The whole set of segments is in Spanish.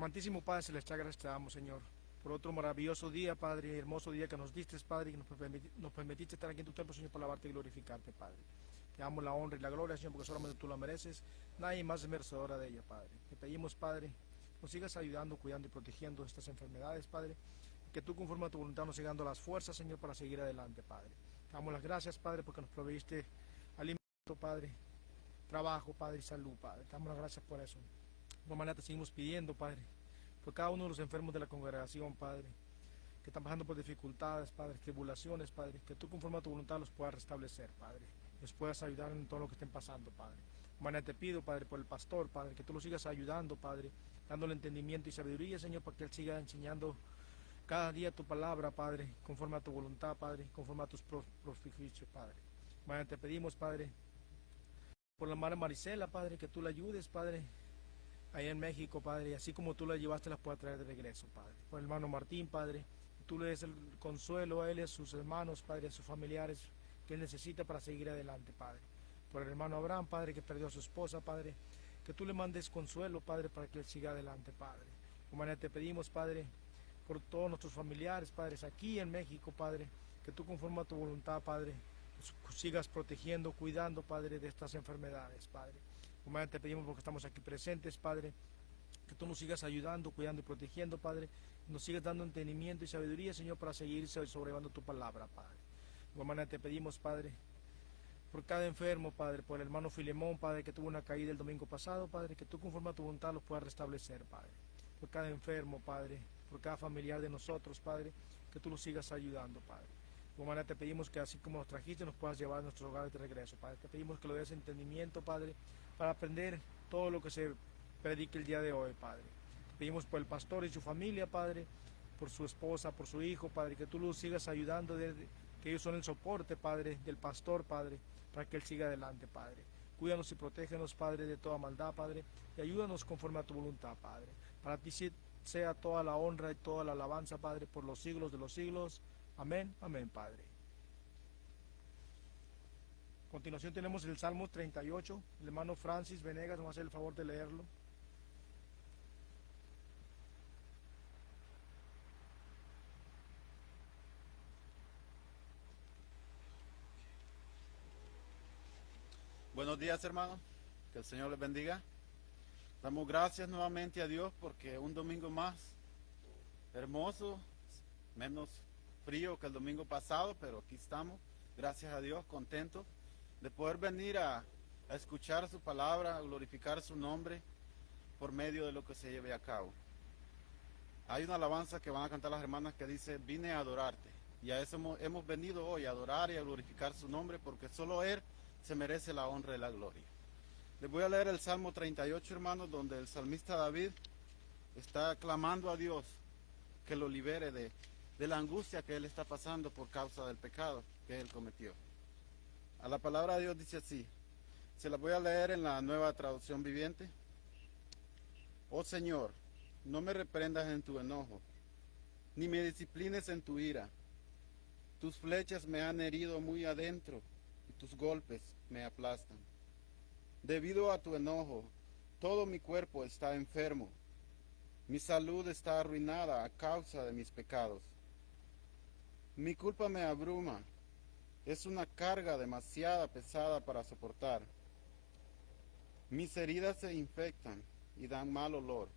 Amantísimo Padre Celestial, gracias te damos, Señor, por otro maravilloso día, Padre, hermoso día que nos diste, Padre, y nos permitiste estar aquí en tu templo, Señor, para alabarte y glorificarte, Padre. Te damos la honra y la gloria, Señor, porque solamente tú la mereces. Nadie más es merecedora de ella, Padre. Te pedimos, Padre, nos sigas ayudando, cuidando y protegiendo estas enfermedades, Padre. Que tú, conforme a tu voluntad, nos sigas dando las fuerzas, Señor, para seguir adelante, Padre. Te damos las gracias, Padre, porque nos proveíste alimento, Padre, trabajo, Padre, y salud, Padre. Te damos las gracias por eso. De igual manera te seguimos pidiendo, Padre, por cada uno de los enfermos de la congregación, Padre, que están pasando por dificultades, Padre, tribulaciones, Padre, que tú conforme a tu voluntad los puedas restablecer, Padre, los puedas ayudar en todo lo que estén pasando, Padre. De manera te pido, Padre, por el pastor, Padre, que tú lo sigas ayudando, Padre, dándole entendimiento y sabiduría, Señor, para que él siga enseñando cada día tu palabra, Padre, conforme a tu voluntad, Padre, conforme a tus propicios, Padre. De manera te pedimos, Padre, por la madre Marisela, Padre, que tú la ayudes, Padre, allá en México, Padre, así como tú la llevaste, las puedas traer de regreso, Padre. Por el hermano Martín, Padre, tú le des el consuelo a él y a sus hermanos, Padre, a sus familiares que él necesita para seguir adelante, Padre. Por el hermano Abraham, Padre, que perdió a su esposa, Padre, que tú le mandes consuelo, Padre, para que él siga adelante, Padre. De manera te pedimos, Padre, por todos nuestros familiares, Padres, aquí en México, Padre, que tú conforme a tu voluntad, Padre, sigas protegiendo, cuidando, Padre, de estas enfermedades, Padre. Como te pedimos porque estamos aquí presentes, Padre, que tú nos sigas ayudando, cuidando y protegiendo, Padre, nos sigas dando entendimiento y sabiduría, Señor, para seguir sobrellevando tu palabra, Padre. De igual manera te pedimos, Padre, por cada enfermo, Padre, por el hermano Filemón, Padre, que tuvo una caída el domingo pasado, Padre, que tú conforme a tu voluntad los puedas restablecer, Padre. Por cada enfermo, Padre, por cada familiar de nosotros, Padre, que tú los sigas ayudando, Padre. De igual manera te pedimos que así como nos trajiste, nos puedas llevar a nuestros hogares de regreso, Padre. Te pedimos que lo des entendimiento, Padre, para aprender todo lo que se predique el día de hoy, Padre. Te pedimos por el pastor y su familia, Padre, por su esposa, por su hijo, Padre, que tú los sigas ayudando, que ellos son el soporte, Padre, del pastor, Padre, para que él siga adelante, Padre. Cuídanos y protégenos, Padre, de toda maldad, Padre, y ayúdanos conforme a tu voluntad, Padre. Para ti sea toda la honra y toda la alabanza, Padre, por los siglos de los siglos. Amén, amén, Padre. A continuación tenemos el Salmo 38. El hermano Francis Venegas nos va a hacer el favor de leerlo. Buenos días, hermano. Que el Señor les bendiga. Damos gracias nuevamente a Dios porque un domingo más hermoso, menos frío que el domingo pasado, pero aquí estamos. Gracias a Dios, contentos de poder venir a escuchar su palabra, a glorificar su nombre por medio de lo que se lleve a cabo. Hay una alabanza que van a cantar las hermanas que dice: vine a adorarte. Y a eso hemos venido hoy, a adorar y a glorificar su nombre, porque solo Él se merece la honra y la gloria. Les voy a leer el Salmo 38, hermanos, donde el salmista David está clamando a Dios que lo libere de la angustia que él está pasando por causa del pecado que él cometió. A la palabra de Dios dice así, se la voy a leer en la Nueva Traducción Viviente. Oh Señor, no me reprendas en tu enojo, ni me disciplines en tu ira. Tus flechas me han herido muy adentro, y tus golpes me aplastan. Debido a tu enojo, todo mi cuerpo está enfermo. Mi salud está arruinada a causa de mis pecados. Mi culpa me abruma. Es una carga demasiado pesada para soportar. Mis heridas se infectan y dan mal olor.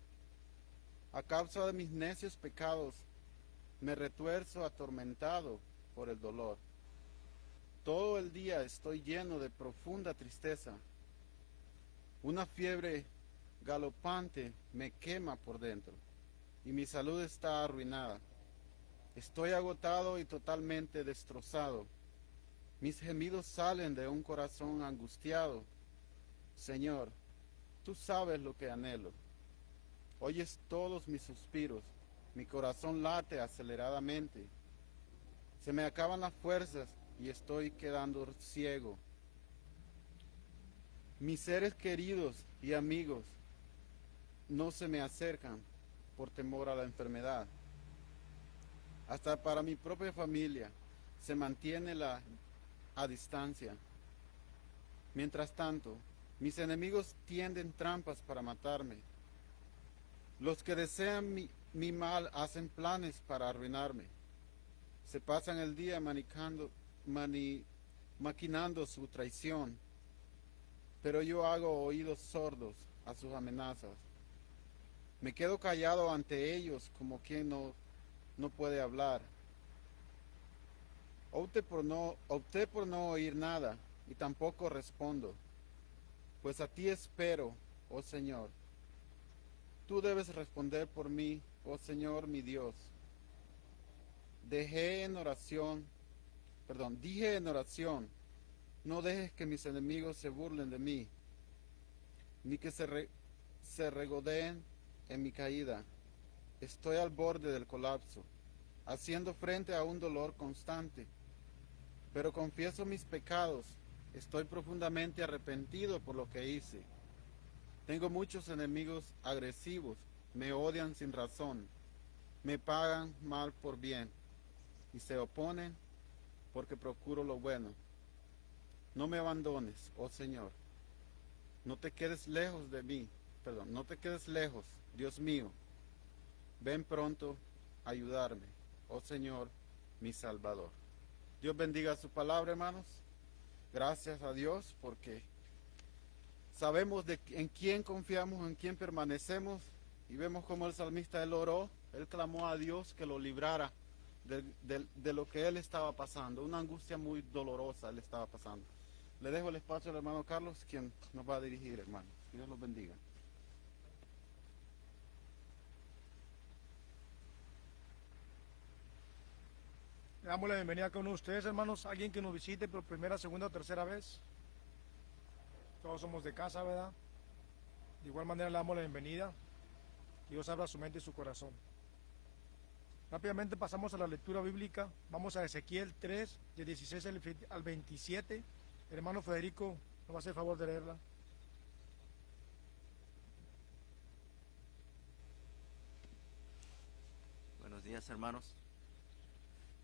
A causa de mis necios pecados, me retuerzo atormentado por el dolor. Todo el día estoy lleno de profunda tristeza. Una fiebre galopante me quema por dentro y mi salud está arruinada. Estoy agotado y totalmente destrozado. Mis gemidos salen de un corazón angustiado. Señor, tú sabes lo que anhelo. Oyes todos mis suspiros. Mi corazón late aceleradamente. Se me acaban las fuerzas y estoy quedando ciego. Mis seres queridos y amigos no se me acercan por temor a la enfermedad. Hasta para mi propia familia se mantiene a distancia. Mientras tanto, mis enemigos tienden trampas para matarme. Los que desean mi mal hacen planes para arruinarme. Se pasan el día maquinando su traición, pero yo hago oídos sordos a sus amenazas. Me quedo callado ante ellos como quien no puede hablar. Opté por no oír nada y tampoco respondo, pues a ti espero, oh Señor. Tú debes responder por mí, oh Señor mi Dios. Dije en oración, no dejes que mis enemigos se burlen de mí, ni que se regodeen en mi caída. Estoy al borde del colapso, haciendo frente a un dolor constante, pero confieso mis pecados. Estoy profundamente arrepentido por lo que hice. Tengo muchos enemigos agresivos, me odian sin razón, me pagan mal por bien y se oponen porque procuro lo bueno. No me abandones, oh Señor. No te quedes lejos de mí, no te quedes lejos, Dios mío. Ven pronto a ayudarme, oh Señor, mi Salvador. Dios bendiga su palabra, hermanos. Gracias a Dios porque sabemos en quién confiamos, en quién permanecemos, y vemos como el salmista él oró, él clamó a Dios que lo librara de lo que él estaba pasando, una angustia muy dolorosa él estaba pasando. Le dejo el espacio al hermano Carlos, quien nos va a dirigir, hermano. Dios los bendiga. Le damos la bienvenida a cada uno de ustedes, hermanos. Alguien que nos visite por primera, segunda o tercera vez. Todos somos de casa, ¿verdad? De igual manera le damos la bienvenida. Que Dios abra su mente y su corazón. Rápidamente pasamos a la lectura bíblica. Vamos a Ezequiel 3, de 16 al 27. El hermano Federico nos va a hacer el favor de leerla. Buenos días, hermanos.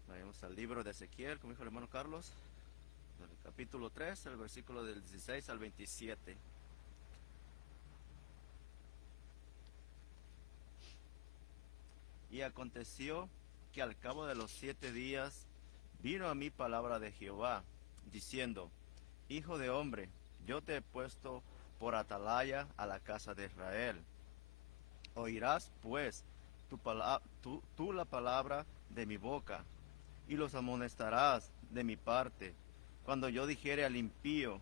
Vayamos al libro de Ezequiel, como dijo el hermano Carlos, del capítulo 3, el versículo del 16 al 27. Y aconteció que al cabo de los 7 días vino a mí palabra de Jehová, diciendo: Hijo de hombre, yo te he puesto por atalaya a la casa de Israel. Oirás pues tú la palabra de mi boca, y los amonestarás de mi parte. Cuando yo dijere al impío,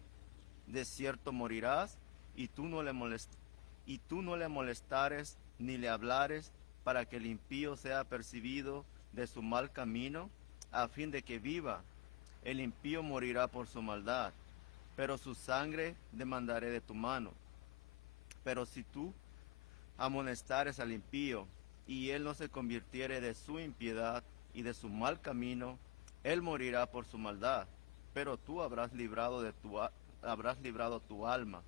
de cierto morirás, y tú no le molestares ni le hablares, para que el impío sea percibido de su mal camino, a fin de que viva. El impío morirá por su maldad, pero su sangre demandaré de tu mano. Pero si tú amonestares al impío, y él no se convirtiere de su impiedad y de su mal camino, él morirá por su maldad, pero tú habrás librado tu alma.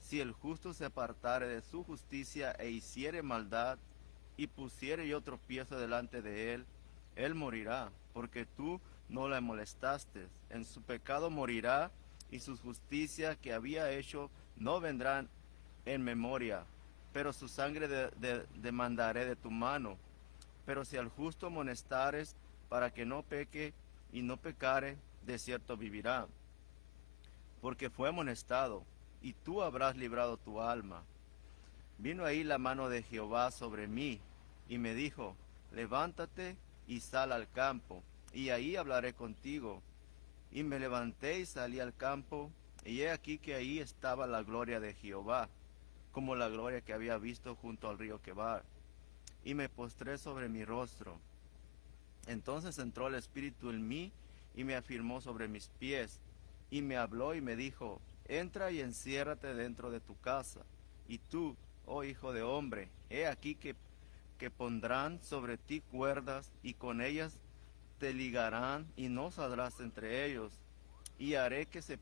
Si el justo se apartare de su justicia e hiciere maldad, y pusiere yo tropiezo delante de él, él morirá, porque tú no le molestaste. En su pecado morirá, y sus justicias que había hecho no vendrán en memoria, pero su sangre demandaré de tu mano. Pero si al justo amonestares para que no peque y no pecare, de cierto vivirá, porque fue amonestado, y tú habrás librado tu alma. Vino ahí la mano de Jehová sobre mí, y me dijo: levántate y sal al campo, y ahí hablaré contigo. Y me levanté y salí al campo, y he aquí que ahí estaba la gloria de Jehová, como la gloria que había visto junto al río Quebar. Y me postré sobre mi rostro. Entonces entró el Espíritu en mí, y me afirmó sobre mis pies, y me habló y me dijo: entra y enciérrate dentro de tu casa. Y tú, oh hijo de hombre, he aquí que pondrán sobre ti cuerdas, y con ellas te ligarán, y no saldrás entre ellos. Y haré que se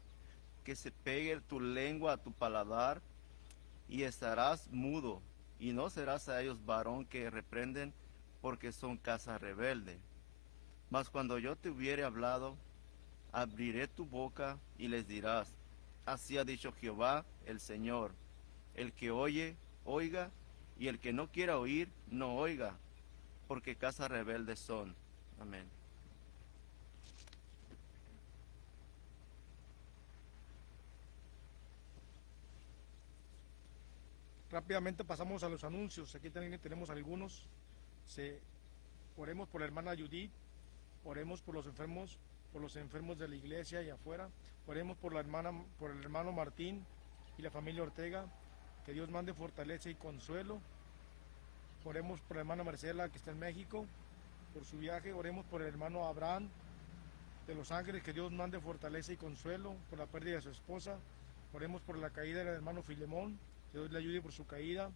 pegue tu lengua a tu paladar, y estarás mudo, y no serás a ellos varón que reprenden, porque son casa rebelde. Mas cuando yo te hubiere hablado, abriré tu boca, y les dirás: así ha dicho Jehová el Señor. El que oye, oiga, y el que no quiera oír, no oiga, porque casa rebeldes son. Amén. Rápidamente pasamos a los anuncios. Aquí también tenemos algunos. Oremos por la hermana Judith, oremos por los enfermos de la iglesia y afuera. Oremos por el hermano Martín y la familia Ortega. Que Dios mande fortaleza y consuelo. Oremos por la hermana Marcela, que está en México, por su viaje. Oremos por el hermano Abraham de Los Ángeles, que Dios mande fortaleza y consuelo por la pérdida de su esposa. Oremos por la caída del hermano Filemón, que Dios le ayude por su caída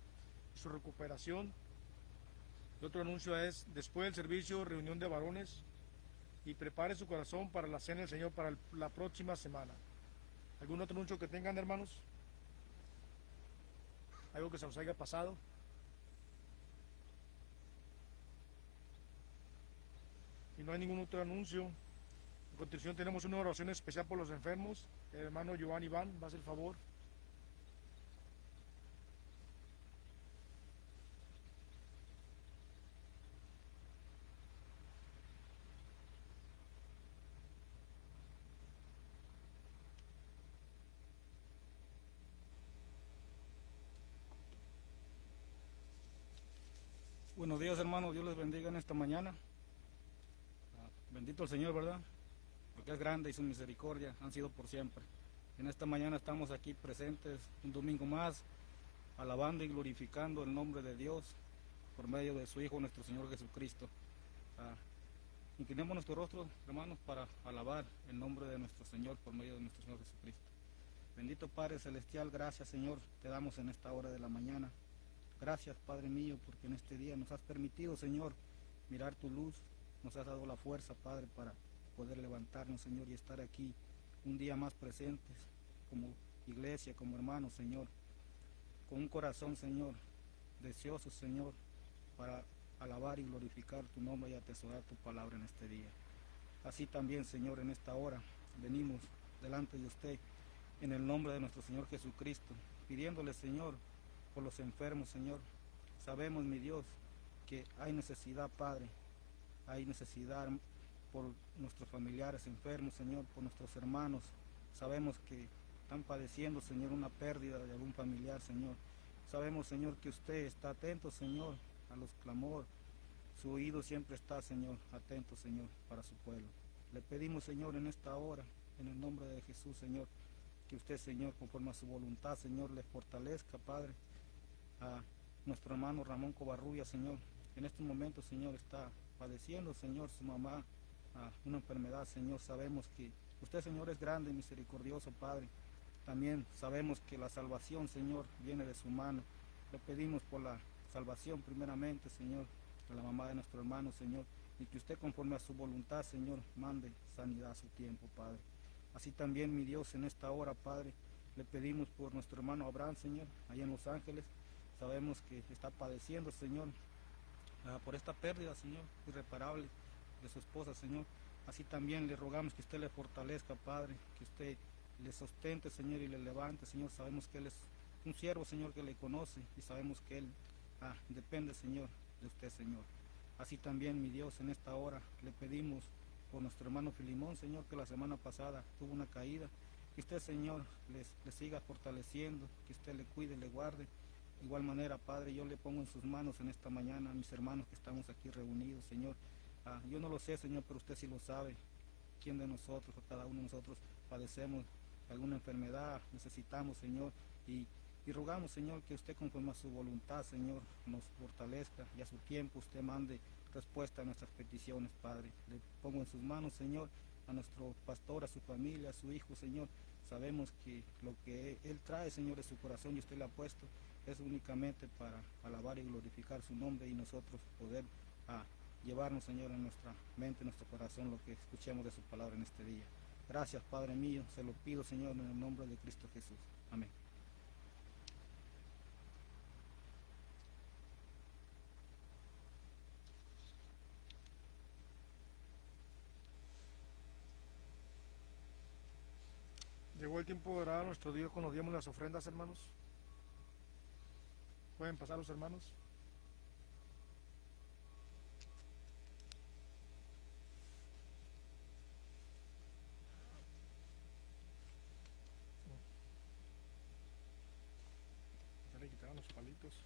y su recuperación. El otro anuncio es: después del servicio, reunión de varones, y prepare su corazón para la cena del Señor para la próxima semana. ¿Algún otro anuncio que tengan, hermanos? ¿Algo que se nos haya pasado? Si no hay ningún otro anuncio, a continuación tenemos una oración especial por los enfermos. El hermano Joan Iván va a hacer el favor. Buenos días, hermanos, Dios les bendiga en esta mañana. Bendito el Señor, ¿verdad? Porque es grande y su misericordia han sido por siempre. En esta mañana estamos aquí presentes un domingo más, alabando y glorificando el nombre de Dios por medio de su Hijo, nuestro Señor Jesucristo. Inclinemos nuestro rostro, hermanos, para alabar el nombre de nuestro Señor por medio de nuestro Señor Jesucristo. Bendito Padre Celestial, gracias, Señor, te damos en esta hora de la mañana. Gracias, Padre mío, porque en este día nos has permitido, Señor, mirar tu luz. Nos has dado la fuerza, Padre, para poder levantarnos, Señor, y estar aquí un día más presentes como iglesia, como hermanos, Señor, con un corazón, Señor, deseoso, Señor, para alabar y glorificar tu nombre y atesorar tu palabra en este día. Así también, Señor, en esta hora venimos delante de usted en el nombre de nuestro Señor Jesucristo, pidiéndole, Señor, por los enfermos, Señor. Sabemos, mi Dios, que hay necesidad, Padre, hay necesidad por nuestros familiares enfermos, Señor, por nuestros hermanos. Sabemos que están padeciendo, Señor, una pérdida de algún familiar, Señor. Sabemos, Señor, que usted está atento, Señor, a los clamores. Su oído siempre está, Señor, atento, Señor, para su pueblo. Le pedimos, Señor, en esta hora, en el nombre de Jesús, Señor, que usted, Señor, conforme a su voluntad, Señor, le fortalezca, Padre, a nuestro hermano Ramón Covarrubia, Señor. En este momento, Señor, está padeciendo, Señor, su mamá, una enfermedad, Señor. Sabemos que usted, Señor, es grande y misericordioso, Padre. También sabemos que la salvación, Señor, viene de su mano. Le pedimos por la salvación primeramente, Señor, a la mamá de nuestro hermano, Señor, y que usted, conforme a su voluntad, Señor, mande sanidad a su tiempo, Padre. Así también, mi Dios, en esta hora, Padre, le pedimos por nuestro hermano Abraham, Señor, allá en Los Ángeles. Sabemos que está padeciendo, Señor, por esta pérdida, Señor, irreparable de su esposa, Señor. Así también le rogamos que usted le fortalezca, Padre, que usted le sustente, Señor, y le levante, Señor. Sabemos que él es un siervo, Señor, que le conoce, y sabemos que él depende, Señor, de usted, Señor. Así también, mi Dios, en esta hora le pedimos por nuestro hermano Filimón, Señor, que la semana pasada tuvo una caída. Que usted, Señor, le siga fortaleciendo, que usted le cuide, le guarde. De igual manera, Padre, yo le pongo en sus manos en esta mañana a mis hermanos que estamos aquí reunidos, Señor. Yo no lo sé, Señor, pero usted sí lo sabe. ¿Quién de nosotros o cada uno de nosotros padecemos alguna enfermedad? Necesitamos, Señor, y rogamos, Señor, que usted, conforme a su voluntad, Señor, nos fortalezca y a su tiempo usted mande respuesta a nuestras peticiones, Padre. Le pongo en sus manos, Señor, a nuestro pastor, a su familia, a su hijo, Señor. Sabemos que lo que él trae, Señor, es su corazón y usted le ha puesto es únicamente para alabar y glorificar su nombre y nosotros poder llevarnos, Señor, en nuestra mente, en nuestro corazón, lo que escuchemos de su palabra en este día. Gracias, Padre mío, se lo pido, Señor, en el nombre de Cristo Jesús. Amén. Llegó el tiempo de orar a nuestro Dios cuando diemos las ofrendas, hermanos. Pueden pasar los hermanos. Ya le quitaron los palitos.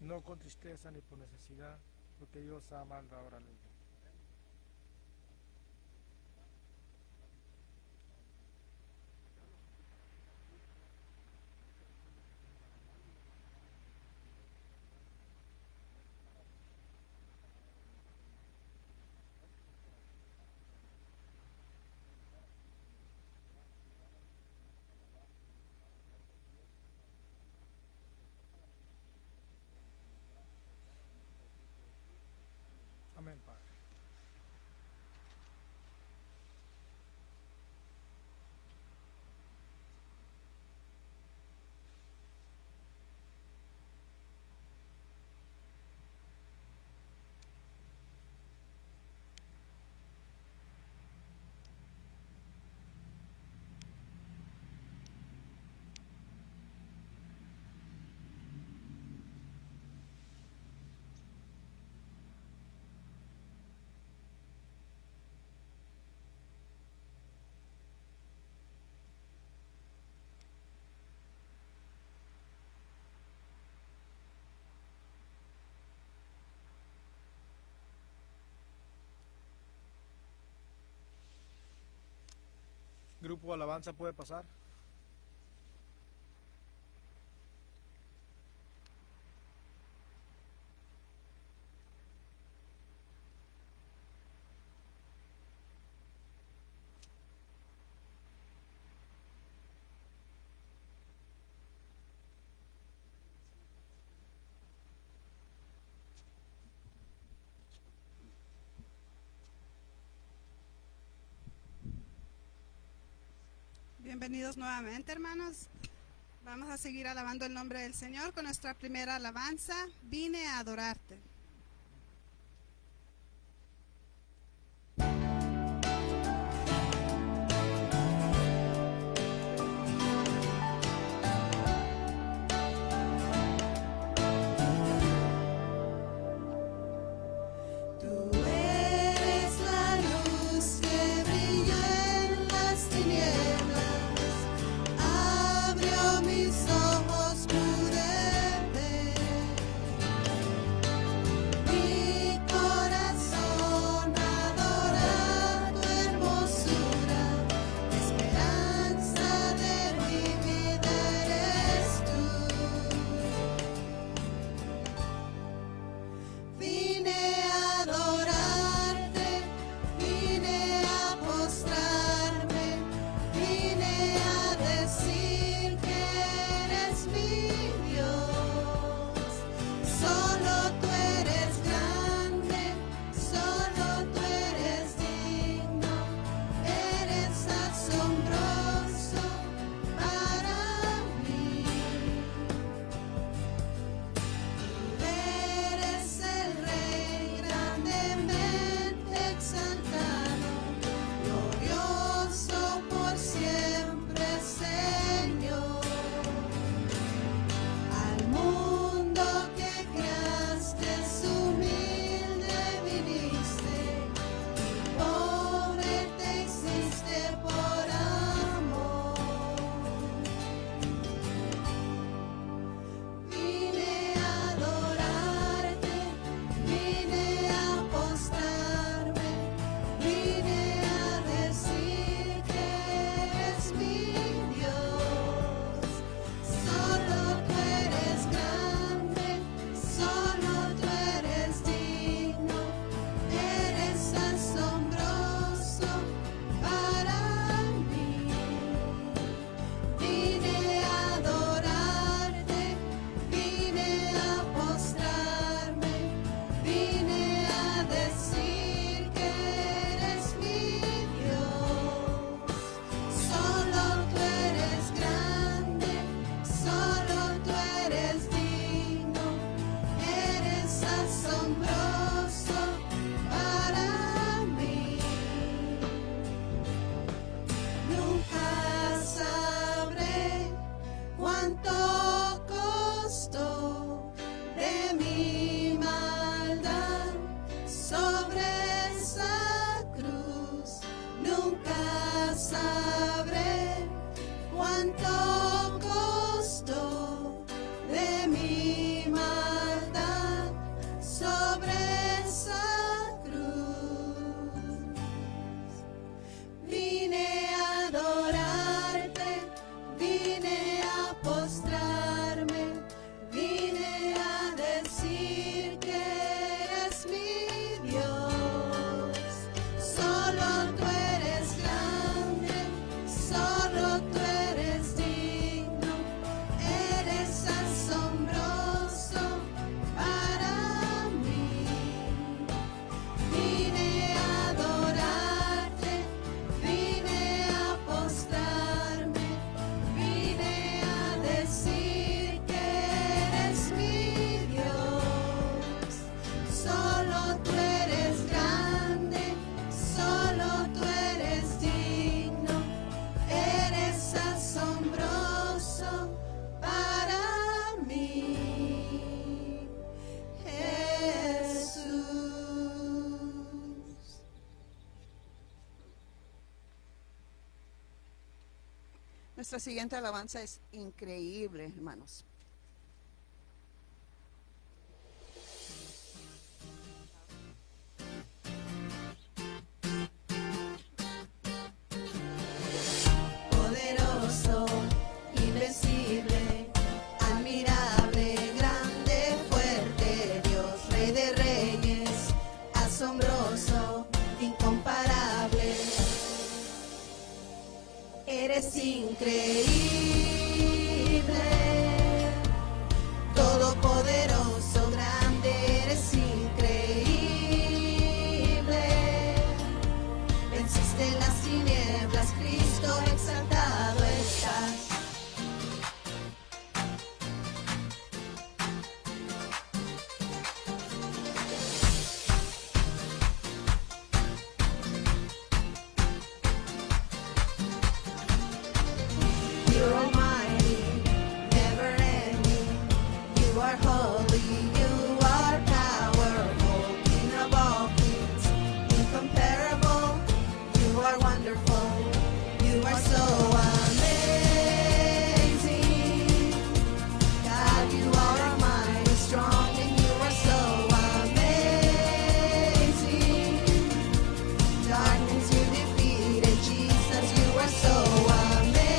No con tristeza ni por necesidad, porque Dios manda ahora ley. Amén, Padre. Grupo Alabanza puede pasar. Bienvenidos nuevamente, hermanos. Vamos a seguir alabando el nombre del Señor con nuestra primera alabanza, Vine a adorarte. Mis ojos pude ver Nuestra siguiente alabanza es increíble, hermanos. Poderoso, invencible, admirable, grande, fuerte, Dios, Rey de Reyes, asombroso, incomparable. Eres increíble, todopoderoso, grande, eres increíble. Venciste las tinieblas, Cristo, exaltado estás. You're almighty, never ending. You are holy, you are powerful, King of all kings, incomparable. You are wonderful, you are so amazing. God, you are almighty, strong, and you are so amazing. Darkness you defeated, Jesus, you are so amazing.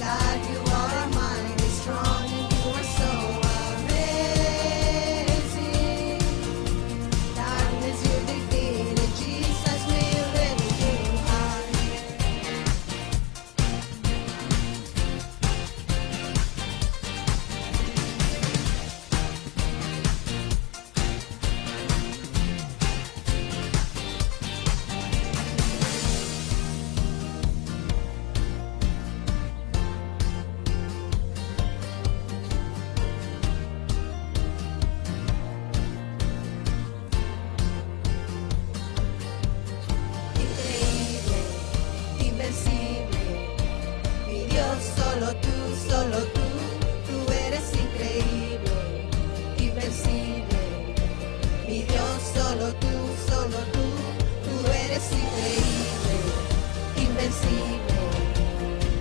God, you are almighty, strong, and you are so amazing. Darkness you defeated, Jesus, we lift you high. Increíble, invencible, mi Dios, solo tú, tú eres increíble, invencible, mi Dios, solo tú, tú eres increíble, invencible,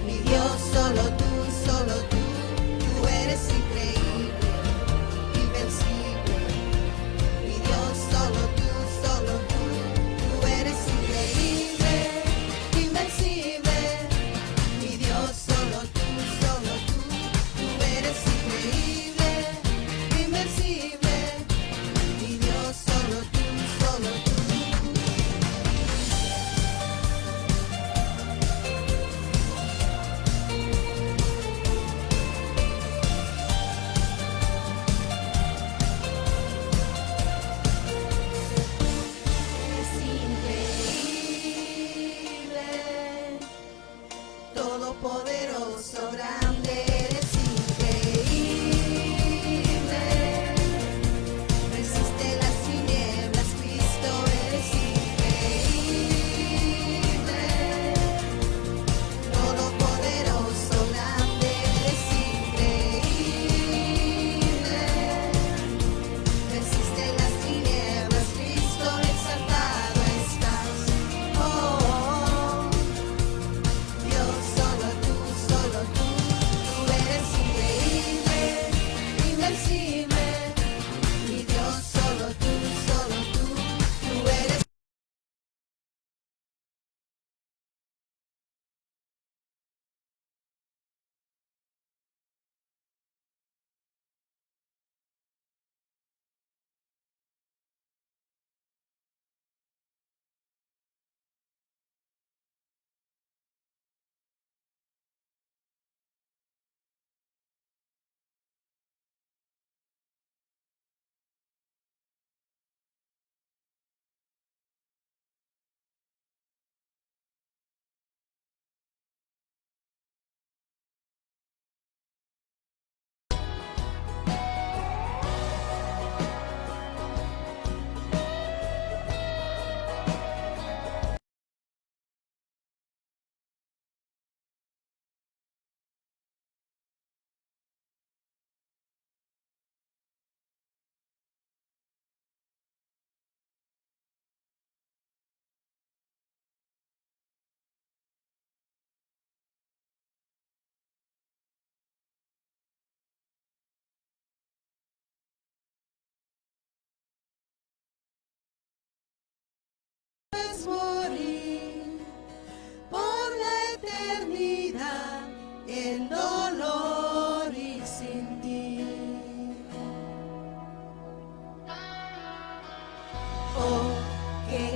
mi Dios, solo tú, tú eres increíble, invencible, mi Dios, solo tú, tú eres increíble, invencible, mi Dios, solo tú, tú eres increíble, invencible, mi Dios, solo tú, tú.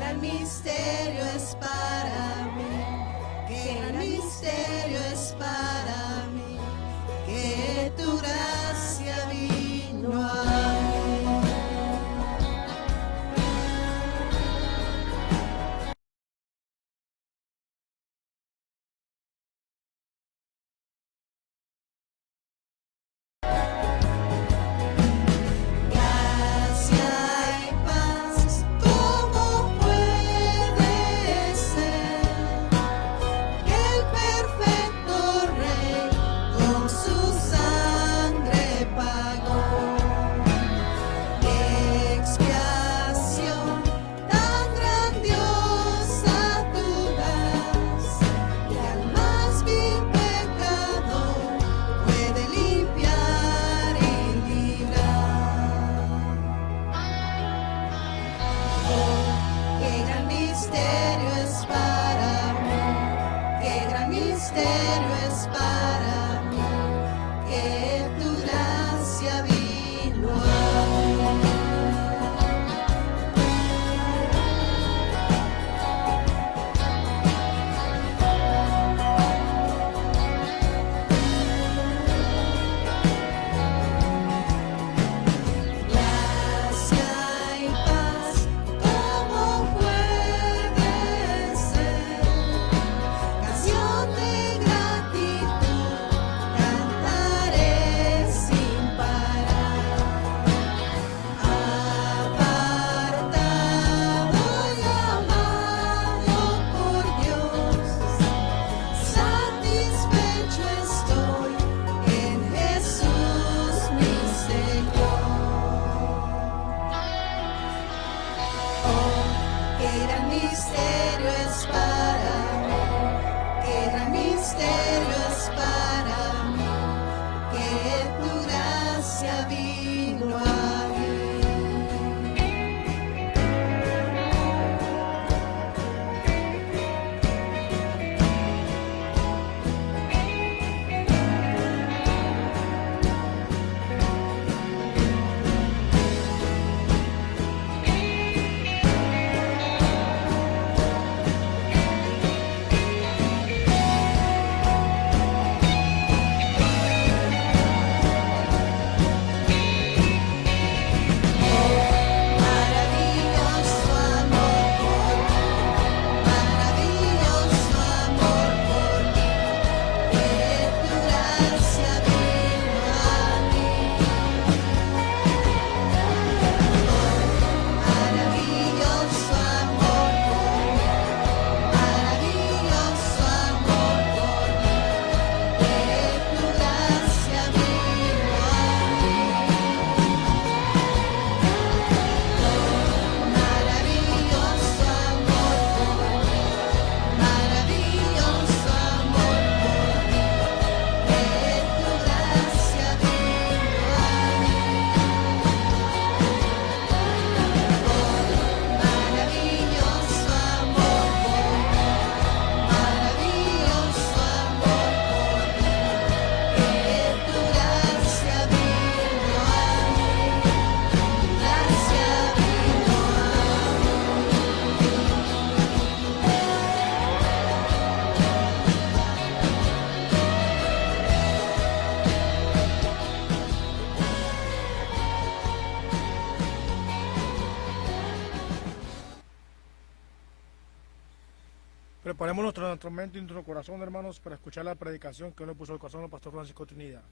gran misterio es para mí, qué gran misterio es para mí, que tu gracia vino a mí. Gracia y paz, ¿cómo puede ser que el perfecto Rey con su sangre pagó? ¡Qué expiación tan grandiosa tú das! Y al más vil pecador puede limpiar y librar. Oh, qué gran misterio es para mí, qué gran misterio es para mí, que tu gracia vino a mí. Gracia y paz, ¿cómo puede ser? Canción de gratitud cantaré sin parar. Apartado y amado por Dios, satisfecho estoy en Jesús mi Señor. Oh, qué gran misterio es para mí, qué gran misterio es para mí, que tu gracia vino a mí. Maravilloso amor por mí, maravilloso amor por mí, que tu gracia vino a mí. Maravilloso amor por mí, maravilloso amor por mí, que tu gracia vino a mí. Maravilloso amor por mí, maravilloso amor por mí, que tu gracia vino a mí. Maravilloso amor por mí, maravilloso amor por mí, que tu gracia vino a mí. Gracia vino a mí. Preparemos nuestra mente y nuestro corazón, hermanos, para escuchar la predicación que hoy nos puso el corazón el pastor Francisco Trinidad.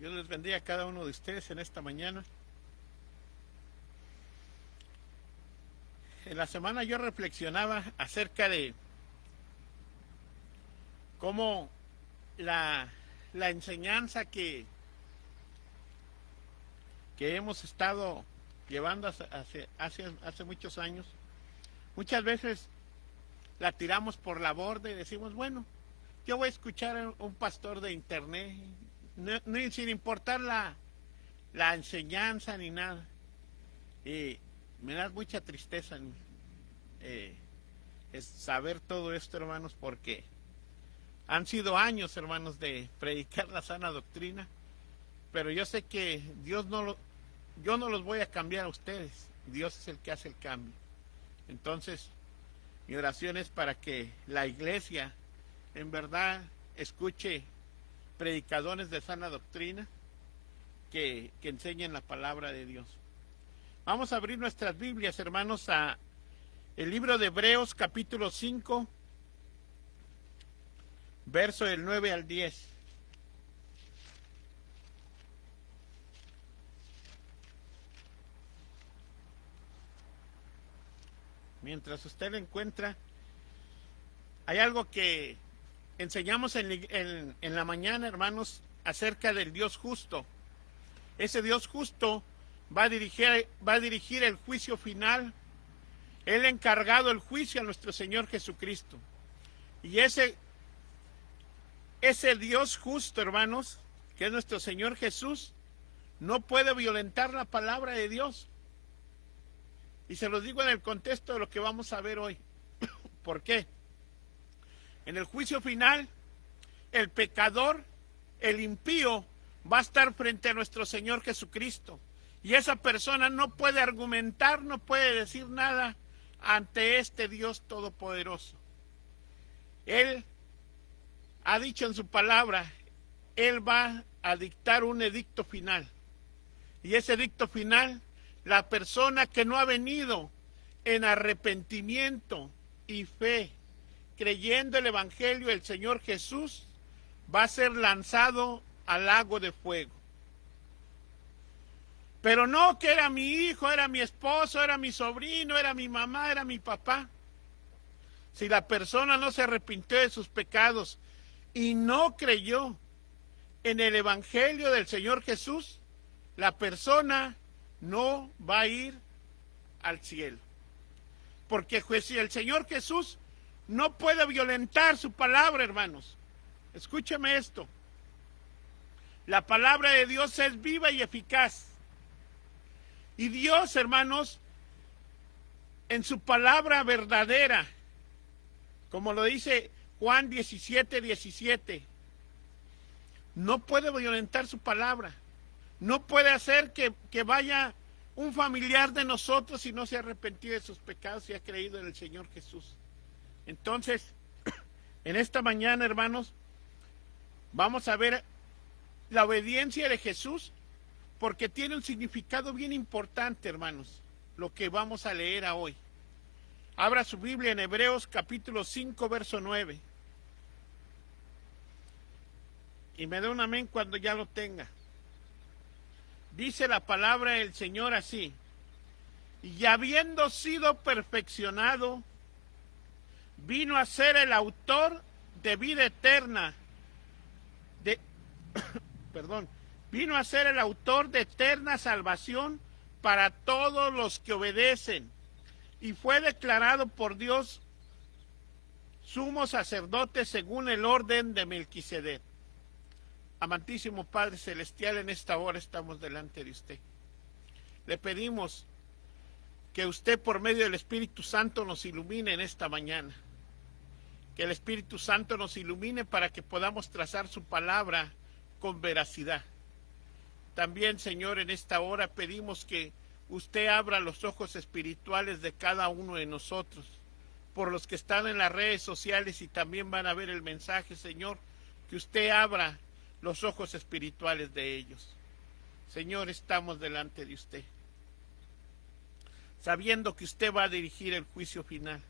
Dios les bendiga a cada uno de ustedes en esta mañana. En la semana yo reflexionaba acerca de cómo la enseñanza que hemos estado llevando hace muchos años, muchas veces la tiramos por la borda y decimos, bueno, yo voy a escuchar a un pastor de internet, sin importar la enseñanza ni nada. me da mucha tristeza es saber todo esto, hermanos, porque han sido años, hermanos, de predicar la sana doctrina, pero yo sé que yo no los voy a cambiar a ustedes. Dios es el que hace el cambio. Entonces, mi oración es para que la iglesia en verdad escuche predicadores de sana doctrina que enseñen la palabra de Dios. Vamos a abrir nuestras Biblias, hermanos, a el libro de Hebreos, capítulo 5, verso del 9 al 10. Mientras usted lo encuentra, hay algo que enseñamos en la mañana, hermanos, acerca del Dios justo. Ese Dios justo va a dirigir el juicio final. Él ha encargado el juicio a nuestro Señor Jesucristo. Y ese Dios justo, hermanos, que es nuestro Señor Jesús, no puede violentar la palabra de Dios. Y se los digo en el contexto de lo que vamos a ver hoy. ¿Por qué? En el juicio final, el pecador, el impío, va a estar frente a nuestro Señor Jesucristo. Y esa persona no puede argumentar, no puede decir nada ante este Dios todopoderoso. Él ha dicho en su palabra, Él va a dictar un edicto final. Y ese edicto final, la persona que no ha venido en arrepentimiento y fe, creyendo el Evangelio del Señor Jesús, va a ser lanzado al lago de fuego. Pero no que era mi hijo, era mi esposo, era mi sobrino, era mi mamá, era mi papá. Si la persona no se arrepintió de sus pecados y no creyó en el Evangelio del Señor Jesús, la persona no va a ir al cielo. Porque si el Señor Jesús no puede violentar su palabra, hermanos. Escúcheme esto. La palabra de Dios es viva y eficaz. Y Dios, hermanos, en su palabra verdadera, como lo dice Juan 17:17, no puede violentar su palabra. No puede hacer que vaya un familiar de nosotros si no se ha arrepentido de sus pecados y ha creído en el Señor Jesús. Entonces, en esta mañana, hermanos, vamos a ver la obediencia de Jesús, porque tiene un significado bien importante, hermanos, lo que vamos a leer hoy. Abra su Biblia en Hebreos capítulo 5, verso 9. Y me da un amén cuando ya lo tenga. Dice la palabra del Señor así: y habiendo sido perfeccionado, vino a ser el autor de vida eterna, vino a ser el autor de eterna salvación para todos los que obedecen, y fue declarado por Dios sumo sacerdote según el orden de Melquisedec. Amantísimo Padre Celestial, en esta hora estamos delante de usted. Le pedimos que usted, por medio del Espíritu Santo, nos ilumine en esta mañana. Que el Espíritu Santo nos ilumine para que podamos trazar su palabra con veracidad. También, Señor, en esta hora pedimos que usted abra los ojos espirituales de cada uno de nosotros, por los que están en las redes sociales y también van a ver el mensaje, Señor, que usted abra los ojos espirituales de ellos. Señor, estamos delante de usted, sabiendo que usted va a dirigir el juicio final.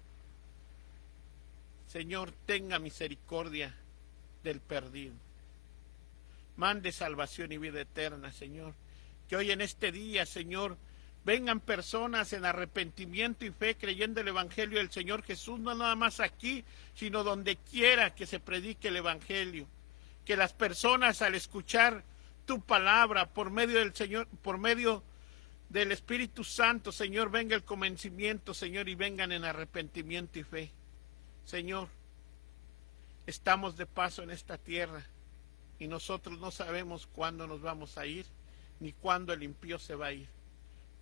Señor, tenga misericordia del perdido. Mande salvación y vida eterna, Señor. Que hoy en este día, Señor, vengan personas en arrepentimiento y fe creyendo el Evangelio del Señor Jesús, no nada más aquí, sino donde quiera que se predique el Evangelio. Que las personas, al escuchar tu palabra por medio del Señor, por medio del Espíritu Santo, Señor, venga el convencimiento, Señor, y vengan en arrepentimiento y fe. Señor, estamos de paso en esta tierra y nosotros no sabemos cuándo nos vamos a ir, ni cuándo el impío se va a ir.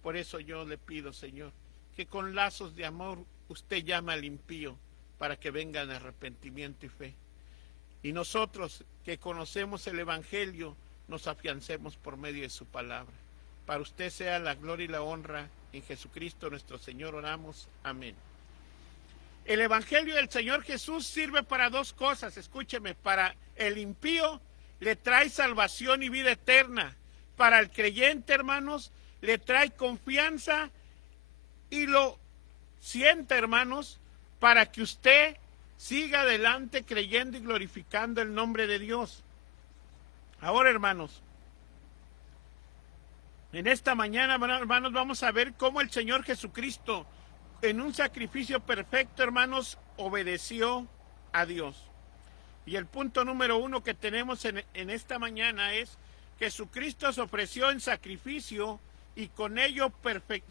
Por eso yo le pido, Señor, que con lazos de amor usted llame al impío para que vengan arrepentimiento y fe. Y nosotros que conocemos el Evangelio, nos afiancemos por medio de su palabra. Para usted sea la gloria y la honra. En Jesucristo nuestro Señor oramos. Amén. El Evangelio del Señor Jesús sirve para dos cosas. Escúcheme, para el impío le trae salvación y vida eterna. Para el creyente, hermanos, le trae confianza y lo sienta, hermanos, para que usted siga adelante creyendo y glorificando el nombre de Dios. Ahora, hermanos, en esta mañana, hermanos, vamos a ver cómo el Señor Jesucristo, en un sacrificio perfecto, hermanos, obedeció a Dios. Y el punto número 1 que tenemos en esta mañana es: Jesucristo se ofreció en sacrificio y con ello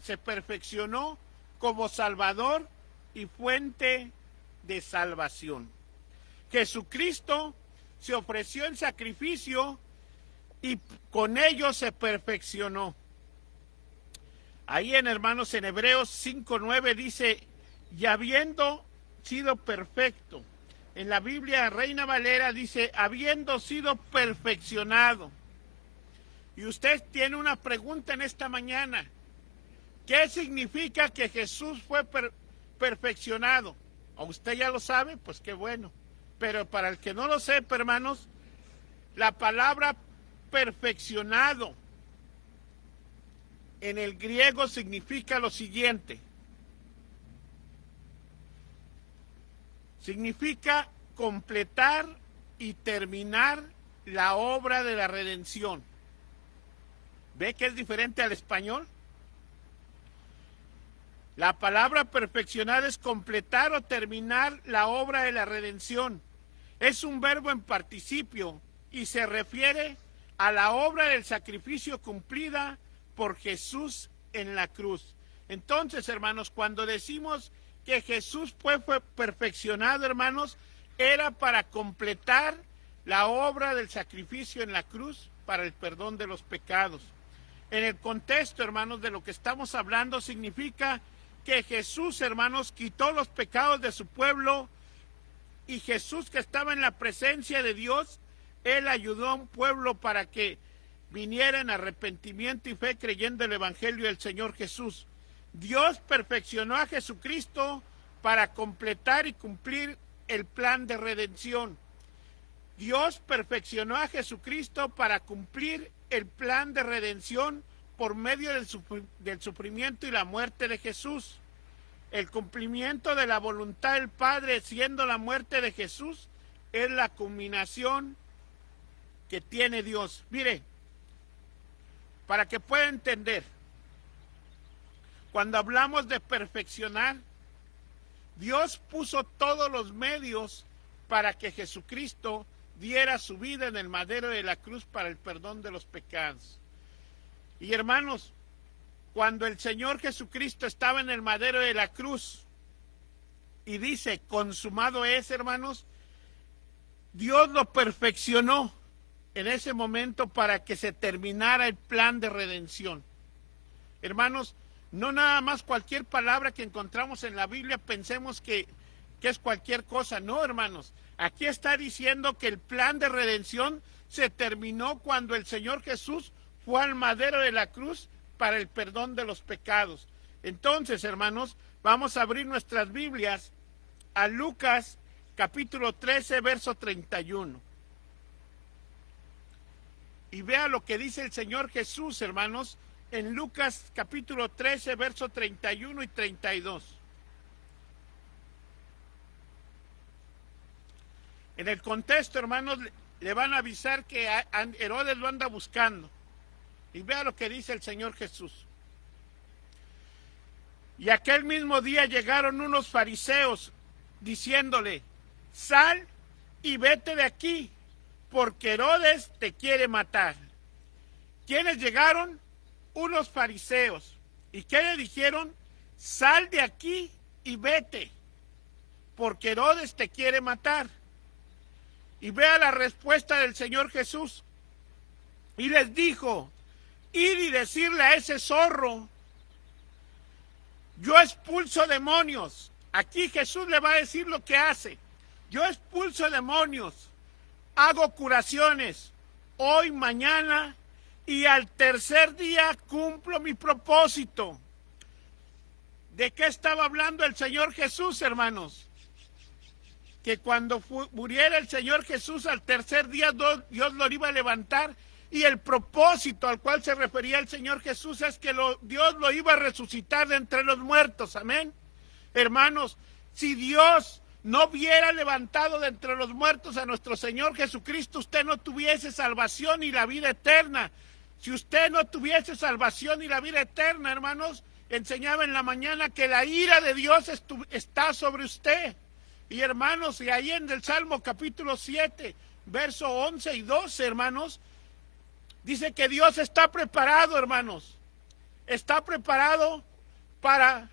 se perfeccionó como Salvador y fuente de salvación. Jesucristo se ofreció en sacrificio y con ello se perfeccionó. Ahí en Hebreos 5:9 dice: y habiendo sido perfecto. En la Biblia Reina Valera dice: habiendo sido perfeccionado. Y usted tiene una pregunta en esta mañana: ¿qué significa que Jesús fue perfeccionado? ¿O usted ya lo sabe? Pues qué bueno. Pero para el que no lo sepa, hermanos, la palabra perfeccionado en el griego significa lo siguiente: significa completar y terminar la obra de la redención. ¿Ve que es diferente al español? La palabra perfeccionar es completar o terminar la obra de la redención. Es un verbo en participio y se refiere a la obra del sacrificio cumplida por Jesús en la cruz. Entonces, hermanos, cuando decimos que Jesús fue perfeccionado, hermanos, era para completar la obra del sacrificio en la cruz para el perdón de los pecados. En el contexto, hermanos, de lo que estamos hablando, significa que Jesús, hermanos, quitó los pecados de su pueblo, y Jesús, que estaba en la presencia de Dios, él ayudó a un pueblo para que viniera en arrepentimiento y fe creyendo el Evangelio del Señor Jesús. Dios perfeccionó a Jesucristo para completar y cumplir el plan de redención. Dios perfeccionó a Jesucristo para cumplir el plan de redención por medio del sufrimiento y la muerte de Jesús. El cumplimiento de la voluntad del Padre, siendo la muerte de Jesús, es la culminación que tiene Dios. Mire, para que pueda entender, cuando hablamos de perfeccionar, Dios puso todos los medios para que Jesucristo diera su vida en el madero de la cruz para el perdón de los pecados. Y hermanos, cuando el Señor Jesucristo estaba en el madero de la cruz y dice consumado es, hermanos, Dios lo perfeccionó en ese momento para que se terminara el plan de redención. Hermanos, no nada más cualquier palabra que encontramos en la Biblia pensemos que es cualquier cosa. No, hermanos, aquí está diciendo que el plan de redención se terminó cuando el Señor Jesús fue al madero de la cruz para el perdón de los pecados. Entonces, hermanos, vamos a abrir nuestras Biblias a Lucas capítulo 13, verso 31. Y vea lo que dice el Señor Jesús, hermanos, en Lucas capítulo 13, verso 31 y 32. En el contexto, hermanos, le van a avisar que Herodes lo anda buscando. Y vea lo que dice el Señor Jesús. Y aquel mismo día llegaron unos fariseos diciéndole: sal y vete de aquí, porque Herodes te quiere matar. ¿Quiénes llegaron? Unos fariseos. ¿Y qué le dijeron? Sal de aquí y vete, porque Herodes te quiere matar. Y vea la respuesta del Señor Jesús. Y les dijo: ir y decirle a ese zorro Yo expulso demonios. Aquí Jesús le va a decir lo que hace. Yo expulso demonios, hago curaciones, hoy, mañana, y al tercer día cumplo mi propósito. ¿De qué estaba hablando el Señor Jesús, hermanos? Que cuando muriera el Señor Jesús, al tercer día Dios lo iba a levantar, y el propósito al cual se refería el Señor Jesús es que Dios lo iba a resucitar de entre los muertos. Amén. Hermanos, si Dios no hubiera levantado de entre los muertos a nuestro Señor Jesucristo, usted no tuviese salvación y la vida eterna. Si usted no tuviese salvación y la vida eterna, hermanos, enseñaba en la mañana que la ira de Dios está sobre usted. Y hermanos, y ahí en el Salmo capítulo 7, verso 11 y 12, hermanos, dice que Dios está preparado, hermanos. Está preparado para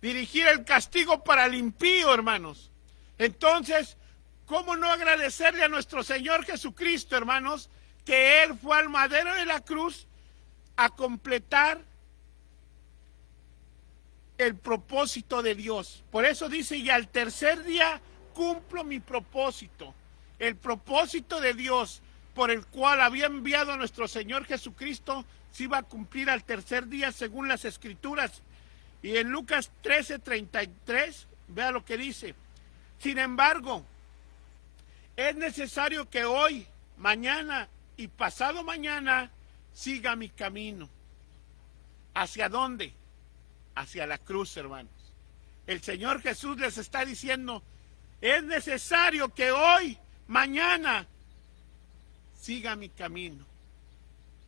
dirigir el castigo para el impío, hermanos. Entonces, ¿cómo no agradecerle a nuestro Señor Jesucristo, hermanos, que Él fue al madero de la cruz a completar el propósito de Dios? Por eso dice, y al tercer día cumplo mi propósito. El propósito de Dios por el cual había enviado a nuestro Señor Jesucristo se iba a cumplir al tercer día según las Escrituras. Y en Lucas 13:33, vea lo que dice. Sin embargo, es necesario que hoy, mañana y pasado mañana siga mi camino. ¿Hacia dónde? Hacia la cruz, hermanos. El Señor Jesús les está diciendo, es necesario que hoy, mañana, siga mi camino,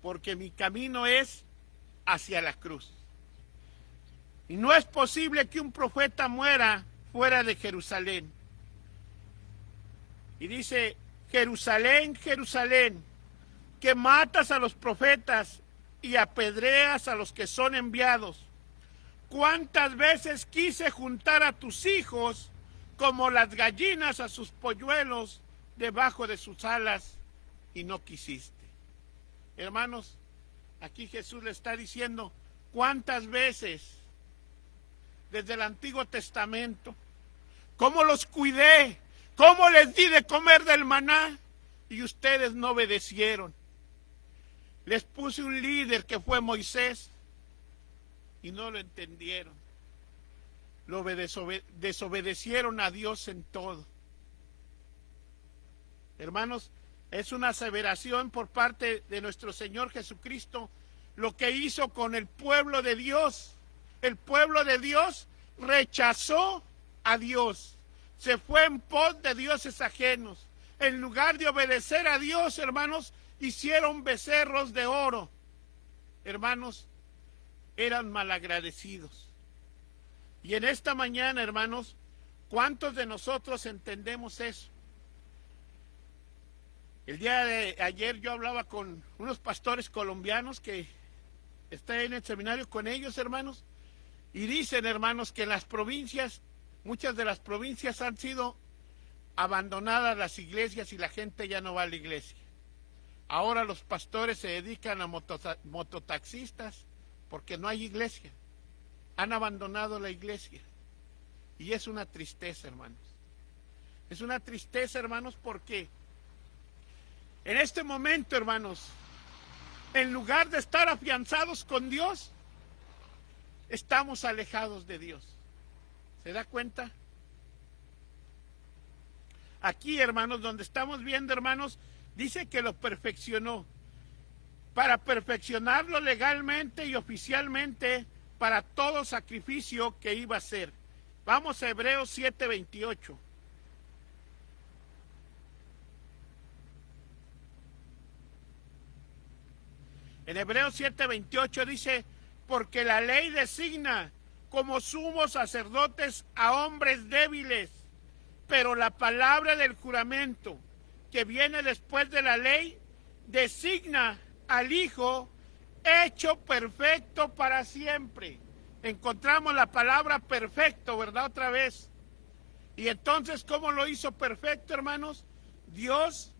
porque mi camino es hacia la cruz. Y no es posible que un profeta muera fuera de Jerusalén. Y dice, Jerusalén, Jerusalén, que matas a los profetas y apedreas a los que son enviados. ¿Cuántas veces quise juntar a tus hijos como las gallinas a sus polluelos debajo de sus alas y no quisiste? Hermanos, aquí Jesús le está diciendo, ¿cuántas veces desde el Antiguo Testamento, cómo los cuidé, cómo les di de comer del maná y ustedes no obedecieron? Les puse un líder que fue Moisés y no lo entendieron. Desobedecieron a Dios en todo. Hermanos, es una aseveración por parte de nuestro Señor Jesucristo lo que hizo con el pueblo de Dios. El pueblo de Dios rechazó a Dios, se fue en pos de dioses ajenos. En lugar de obedecer a Dios, hermanos, hicieron becerros de oro. Hermanos, eran malagradecidos. Y en esta mañana, hermanos, ¿cuántos de nosotros entendemos eso? El día de ayer yo hablaba con unos pastores colombianos que están en el seminario con ellos, hermanos, y dicen, hermanos, que en las provincias, muchas de las provincias han sido abandonadas las iglesias y la gente ya no va a la iglesia. Ahora los pastores se dedican a mototaxistas porque no hay iglesia. Han abandonado la iglesia. Y es una tristeza, hermanos. Es una tristeza, hermanos, porque en este momento, hermanos, en lugar de estar afianzados con Dios, estamos alejados de Dios. ¿Se da cuenta? Aquí, hermanos, donde estamos viendo, hermanos, dice que lo perfeccionó. Para perfeccionarlo legalmente y oficialmente para todo sacrificio que iba a hacer. Vamos a Hebreos 7:28. En Hebreos 7:28 dice, porque la ley designa como sumos sacerdotes a hombres débiles, pero la palabra del juramento que viene después de la ley designa al Hijo hecho perfecto para siempre. Encontramos la palabra perfecto, ¿verdad? Otra vez. Y entonces, ¿cómo lo hizo perfecto, hermanos? Dios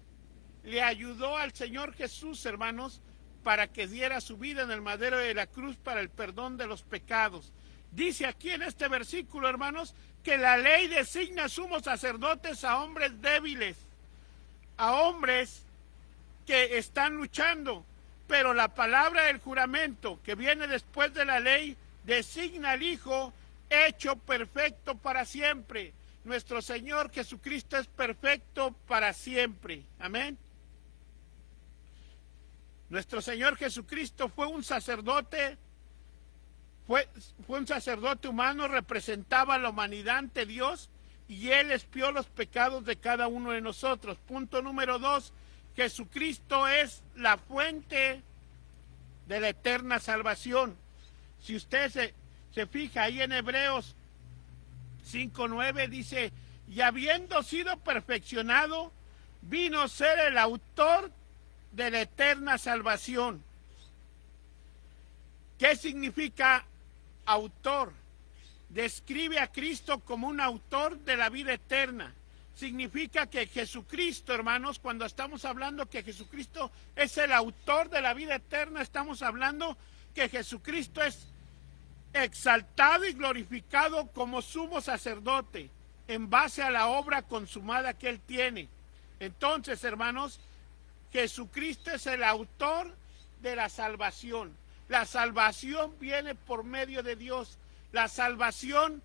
le ayudó al Señor Jesús, hermanos, para que diera su vida en el madero de la cruz para el perdón de los pecados. Dice aquí en este versículo, hermanos, que la ley designa sumos sacerdotes a hombres débiles, a hombres que están luchando, pero la palabra del juramento que viene después de la ley designa al Hijo hecho perfecto para siempre. Nuestro Señor Jesucristo es perfecto para siempre. Amén. Nuestro Señor Jesucristo fue un sacerdote, fue un sacerdote humano, representaba la humanidad ante Dios y Él expió los pecados de cada uno de nosotros. Punto número 2, Jesucristo es la fuente de la eterna salvación. Si usted se fija ahí en Hebreos 5:9 dice, y habiendo sido perfeccionado, vino a ser el autor de la eterna salvación. ¿Qué significa autor? Describe a Cristo como un autor de la vida eterna. Significa que Jesucristo, hermanos, cuando estamos hablando que Jesucristo es el autor de la vida eterna, estamos hablando que Jesucristo es exaltado y glorificado como sumo sacerdote en base a la obra consumada que Él tiene. Entonces, hermanos, Jesucristo es el autor de la salvación. La salvación viene por medio de Dios. La salvación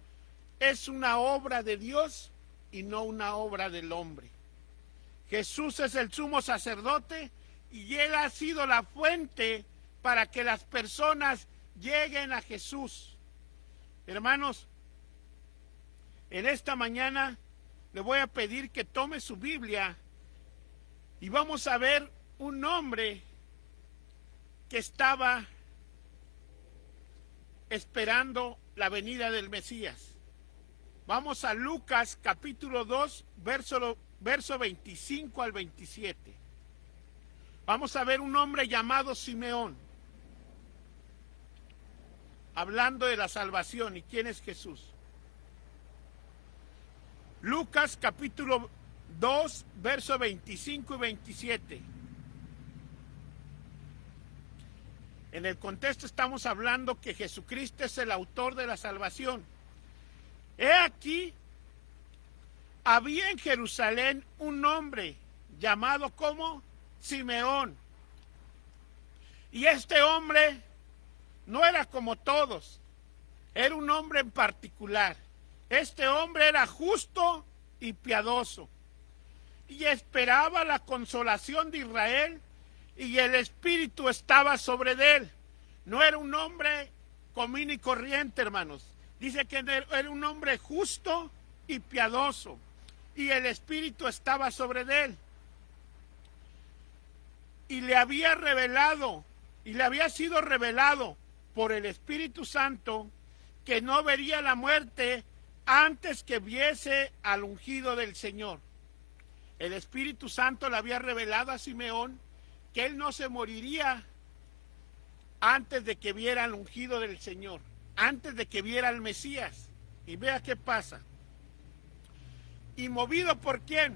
es una obra de Dios y no una obra del hombre. Jesús es el sumo sacerdote y Él ha sido la fuente para que las personas lleguen a Jesús. Hermanos, en esta mañana le voy a pedir que tome su Biblia y vamos a ver un hombre que estaba esperando la venida del Mesías. Vamos a Lucas capítulo 2, verso 25 al 27. Vamos a ver un hombre llamado Simeón, hablando de la salvación. ¿Y quién es Jesús? Lucas capítulo 2, verso 25 y 27. En el contexto estamos hablando que Jesucristo es el autor de la salvación. He aquí, había en Jerusalén un hombre llamado como Simeón. Y este hombre no era como todos, era un hombre en particular. Este hombre era justo y piadoso y esperaba la consolación de Israel y el Espíritu estaba sobre él. No era un hombre común y corriente, hermanos. Dice que era un hombre justo y piadoso y el Espíritu estaba sobre él. Y le había revelado, y le había sido revelado por el Espíritu Santo que no vería la muerte antes que viese al ungido del Señor. El Espíritu Santo le había revelado a Simeón que él no se moriría antes de que viera al ungido del Señor, antes de que viera al Mesías. Y vea qué pasa. Y movido por quién,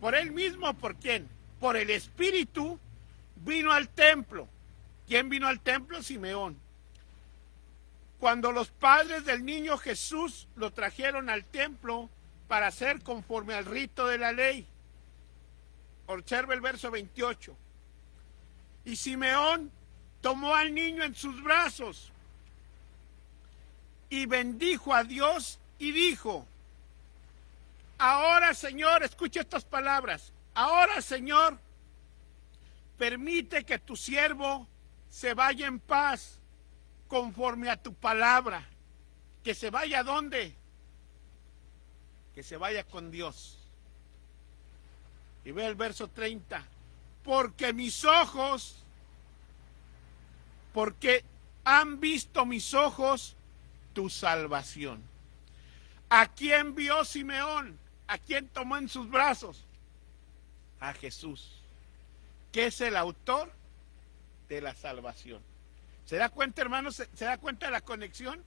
por él mismo, por quién, por el Espíritu, vino al templo. ¿Quién vino al templo? Simeón. Cuando los padres del niño Jesús lo trajeron al templo para hacer conforme al rito de la ley. Observe el verso 28. Y Simeón tomó al niño en sus brazos y bendijo a Dios y dijo: ahora, Señor, escucha estas palabras. Ahora, Señor, permite que tu siervo se vaya en paz conforme a tu palabra. Que se vaya ¿a dónde? Que se vaya con Dios. Y ve el verso 30. Porque han visto mis ojos tu salvación. ¿A quién vio Simeón? ¿A quién tomó en sus brazos? A Jesús, que es el autor de la salvación. ¿Se da cuenta, hermanos? ¿Se da cuenta de la conexión?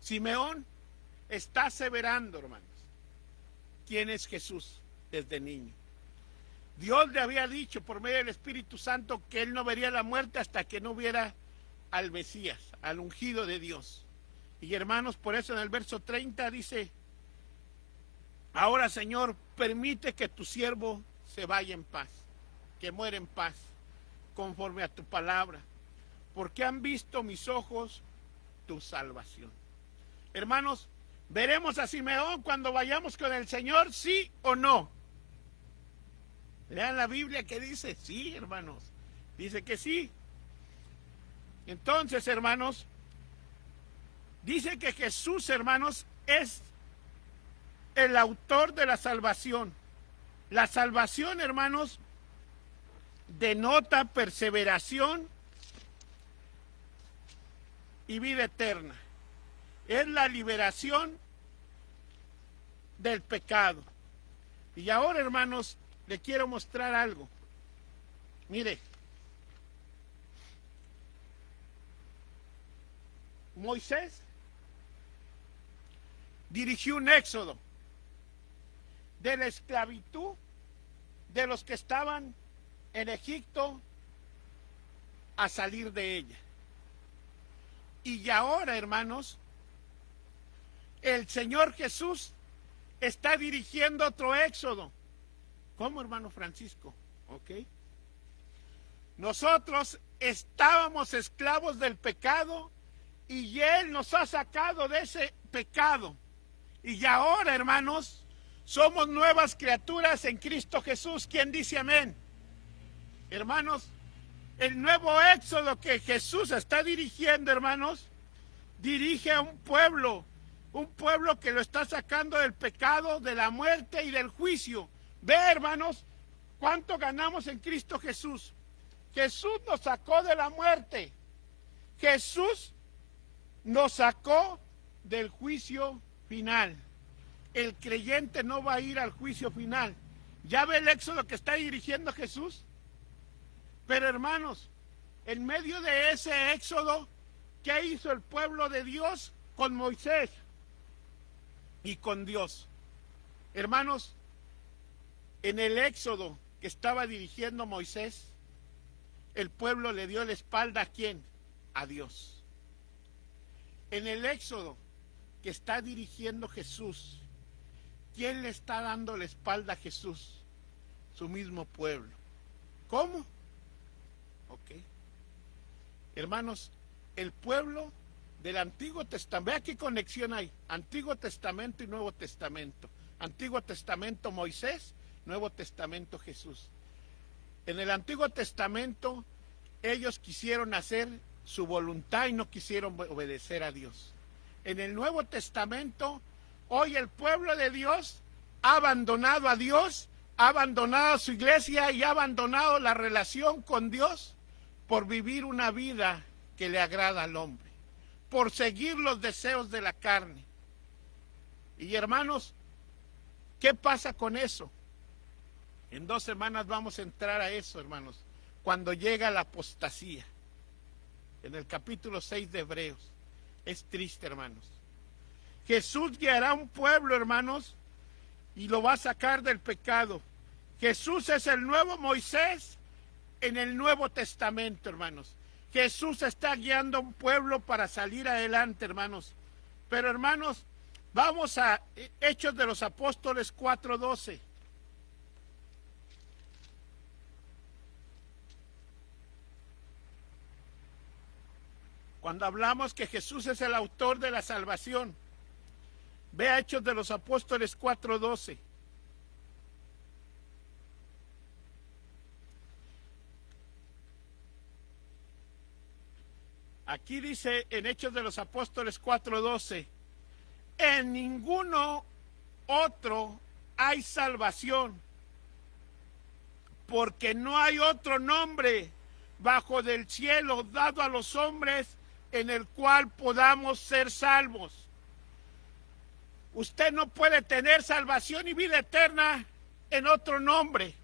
Simeón está aseverando, hermanos, quién es Jesús desde niño. Dios le había dicho por medio del Espíritu Santo que él no vería la muerte hasta que no viera al Mesías, al ungido de Dios. Y hermanos, por eso en el verso 30 dice, ahora Señor, permite que tu siervo se vaya en paz, que muera en paz, conforme a tu palabra, porque han visto mis ojos tu salvación. Hermanos, ¿veremos a Simeón cuando vayamos con el Señor, sí o no? Lean la Biblia que dice sí, hermanos. Dice que sí. Entonces, hermanos, dice que Jesús, hermanos, es el autor de la salvación. La salvación, hermanos, denota perseveración y vida eterna. Es la liberación del pecado. Y ahora, hermanos, le quiero mostrar algo. Mire, Moisés dirigió un éxodo de la esclavitud de los que estaban en Egipto a salir de ella. Y ahora, hermanos, el Señor Jesús está dirigiendo otro éxodo. ¿Cómo, hermano Francisco? ¿Ok? Nosotros estábamos esclavos del pecado y Él nos ha sacado de ese pecado. Y ahora, hermanos, somos nuevas criaturas en Cristo Jesús. ¿Quién dice amén? Hermanos, el nuevo éxodo que Jesús está dirigiendo, hermanos, dirige a un pueblo que lo está sacando del pecado, de la muerte y del juicio. Ve, hermanos, cuánto ganamos en Cristo Jesús. Jesús nos sacó de la muerte. Jesús nos sacó del juicio final. El creyente no va a ir al juicio final. ¿Ya ve el éxodo que está dirigiendo Jesús? Pero, hermanos, en medio de ese éxodo, ¿qué hizo el pueblo de Dios con Moisés y con Dios? Hermanos, en el éxodo que estaba dirigiendo Moisés, el pueblo le dio la espalda ¿a quién? A Dios. En el éxodo que está dirigiendo Jesús, ¿quién le está dando la espalda a Jesús? Su mismo pueblo. ¿Cómo? Ok. Hermanos, el pueblo del Antiguo Testamento, vea qué conexión hay, Antiguo Testamento y Nuevo Testamento. Antiguo Testamento Moisés, Nuevo Testamento Jesús. En el Antiguo Testamento ellos quisieron hacer su voluntad y no quisieron obedecer a Dios. En el Nuevo Testamento, hoy el pueblo de Dios ha abandonado a Dios, ha abandonado a su iglesia y ha abandonado la relación con Dios por vivir una vida que le agrada al hombre, por seguir los deseos de la carne. Y hermanos, ¿qué pasa con eso? En 2 semanas vamos a entrar a eso, hermanos, cuando llega la apostasía. En el capítulo 6 de Hebreos. Es triste, hermanos. Jesús guiará a un pueblo, hermanos, y lo va a sacar del pecado. Jesús es el nuevo Moisés en el Nuevo Testamento, hermanos. Jesús está guiando a un pueblo para salir adelante, hermanos. Pero, hermanos, vamos a Hechos de los Apóstoles 4:12. Cuando hablamos que Jesús es el autor de la salvación, ve a Hechos de los Apóstoles 4:12. Aquí dice en Hechos de los Apóstoles 4:12, en ninguno otro hay salvación, porque no hay otro nombre bajo del cielo dado a los hombres en el cual podamos ser salvos. Usted no puede tener salvación y vida eterna en otro nombre.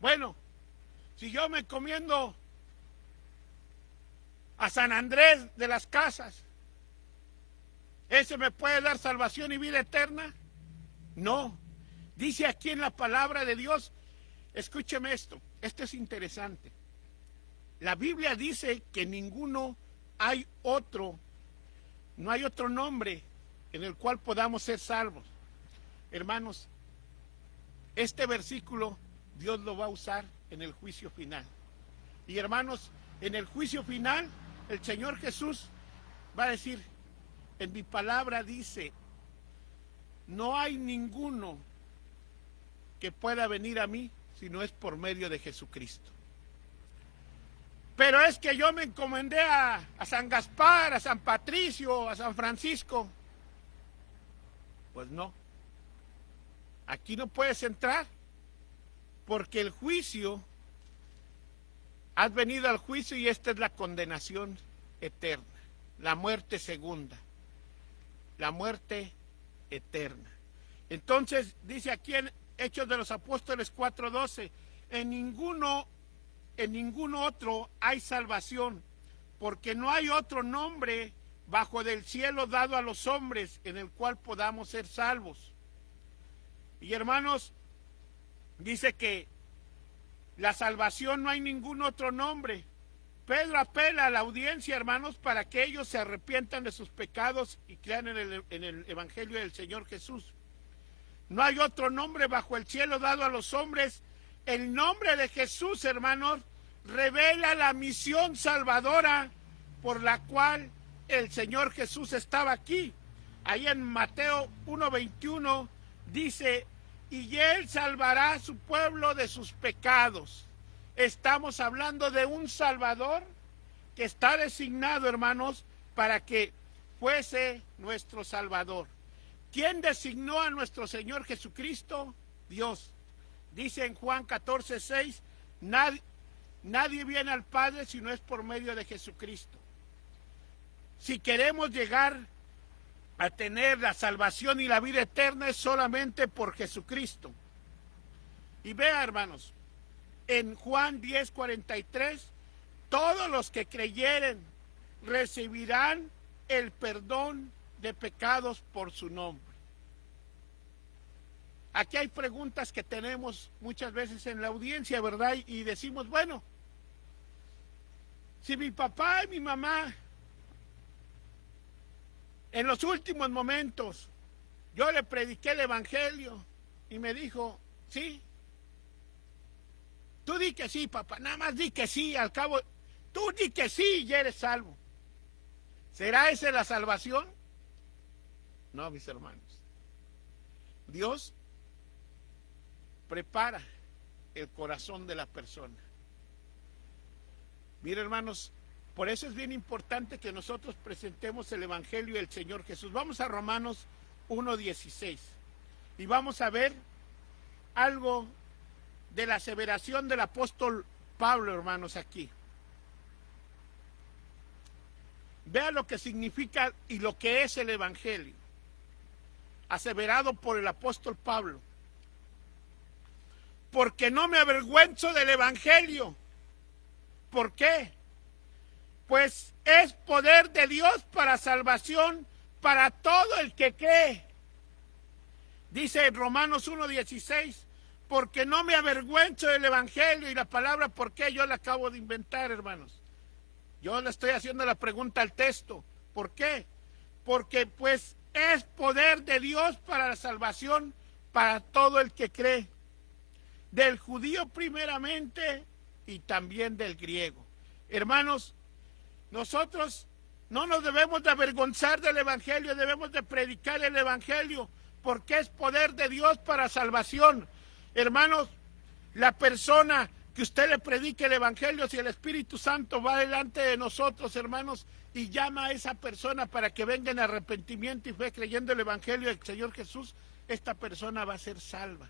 Bueno, si yo me encomiendo a San Andrés de las Casas, ¿ese me puede dar salvación y vida eterna? No. Dice aquí en la palabra de Dios, escúcheme esto es interesante. La Biblia dice que ninguno hay otro No hay otro nombre en el cual podamos ser salvos. Hermanos, este versículo Dios lo va a usar en el juicio final. Y hermanos, en el juicio final, el Señor Jesús va a decir, en mi palabra dice, no hay ninguno que pueda venir a mí si no es por medio de Jesucristo. Pero es que yo me encomendé a San Gaspar, a San Patricio, a San Francisco. Pues no. Aquí no puedes entrar, porque el juicio, has venido al juicio y esta es la condenación eterna, la muerte segunda, la muerte eterna. Entonces, dice aquí en Hechos de los Apóstoles 4:12, en ninguno otro hay salvación, porque no hay otro nombre bajo del cielo dado a los hombres en el cual podamos ser salvos. Y hermanos, dice que la salvación no hay ningún otro nombre. Pedro apela a la audiencia, hermanos, para que ellos se arrepientan de sus pecados y crean en el Evangelio del Señor Jesús. No hay otro nombre bajo el cielo dado a los hombres. El nombre de Jesús, hermanos, revela la misión salvadora por la cual el Señor Jesús estaba aquí. Ahí en Mateo 1:21 dice, y él salvará a su pueblo de sus pecados. Estamos hablando de un Salvador que está designado, hermanos, para que fuese nuestro Salvador. ¿Quién designó a nuestro Señor Jesucristo? Dios. Dice en Juan 14:6, nadie viene al Padre si no es por medio de Jesucristo. Si queremos llegar a tener la salvación y la vida eterna es solamente por Jesucristo. Y vea, hermanos, en Juan 10:43, todos los que creyeren recibirán el perdón de pecados por su nombre. Aquí hay preguntas que tenemos muchas veces en la audiencia, ¿verdad? Y decimos, bueno, si mi papá y mi mamá en los últimos momentos yo le prediqué el Evangelio y me dijo, sí, tú di que sí, papá, nada más di que sí, al cabo, tú di que sí y ya eres salvo. ¿Será esa la salvación? No, mis hermanos. Dios prepara el corazón de la persona. Mira, hermanos, por eso es bien importante que nosotros presentemos el Evangelio del Señor Jesús. Vamos a Romanos 1:16 y vamos a ver algo de la aseveración del apóstol Pablo, hermanos, aquí. Vea lo que significa y lo que es el Evangelio, aseverado por el apóstol Pablo. Porque no me avergüenzo del Evangelio. ¿Por qué? Pues es poder de Dios para salvación para todo el que cree. Dice en Romanos 1:16, porque no me avergüenzo del Evangelio, y la palabra ¿por qué? Yo la acabo de inventar, hermanos. Yo le estoy haciendo la pregunta al texto. ¿Por qué? Porque pues es poder de Dios para la salvación para todo el que cree. Del judío primeramente y también del griego. Hermanos, nosotros no nos debemos de avergonzar del Evangelio, debemos de predicar el Evangelio, porque es poder de Dios para salvación. Hermanos, la persona que usted le predique el Evangelio, si el Espíritu Santo va delante de nosotros, hermanos, y llama a esa persona para que venga en arrepentimiento y fe creyendo el Evangelio del Señor Jesús, esta persona va a ser salva.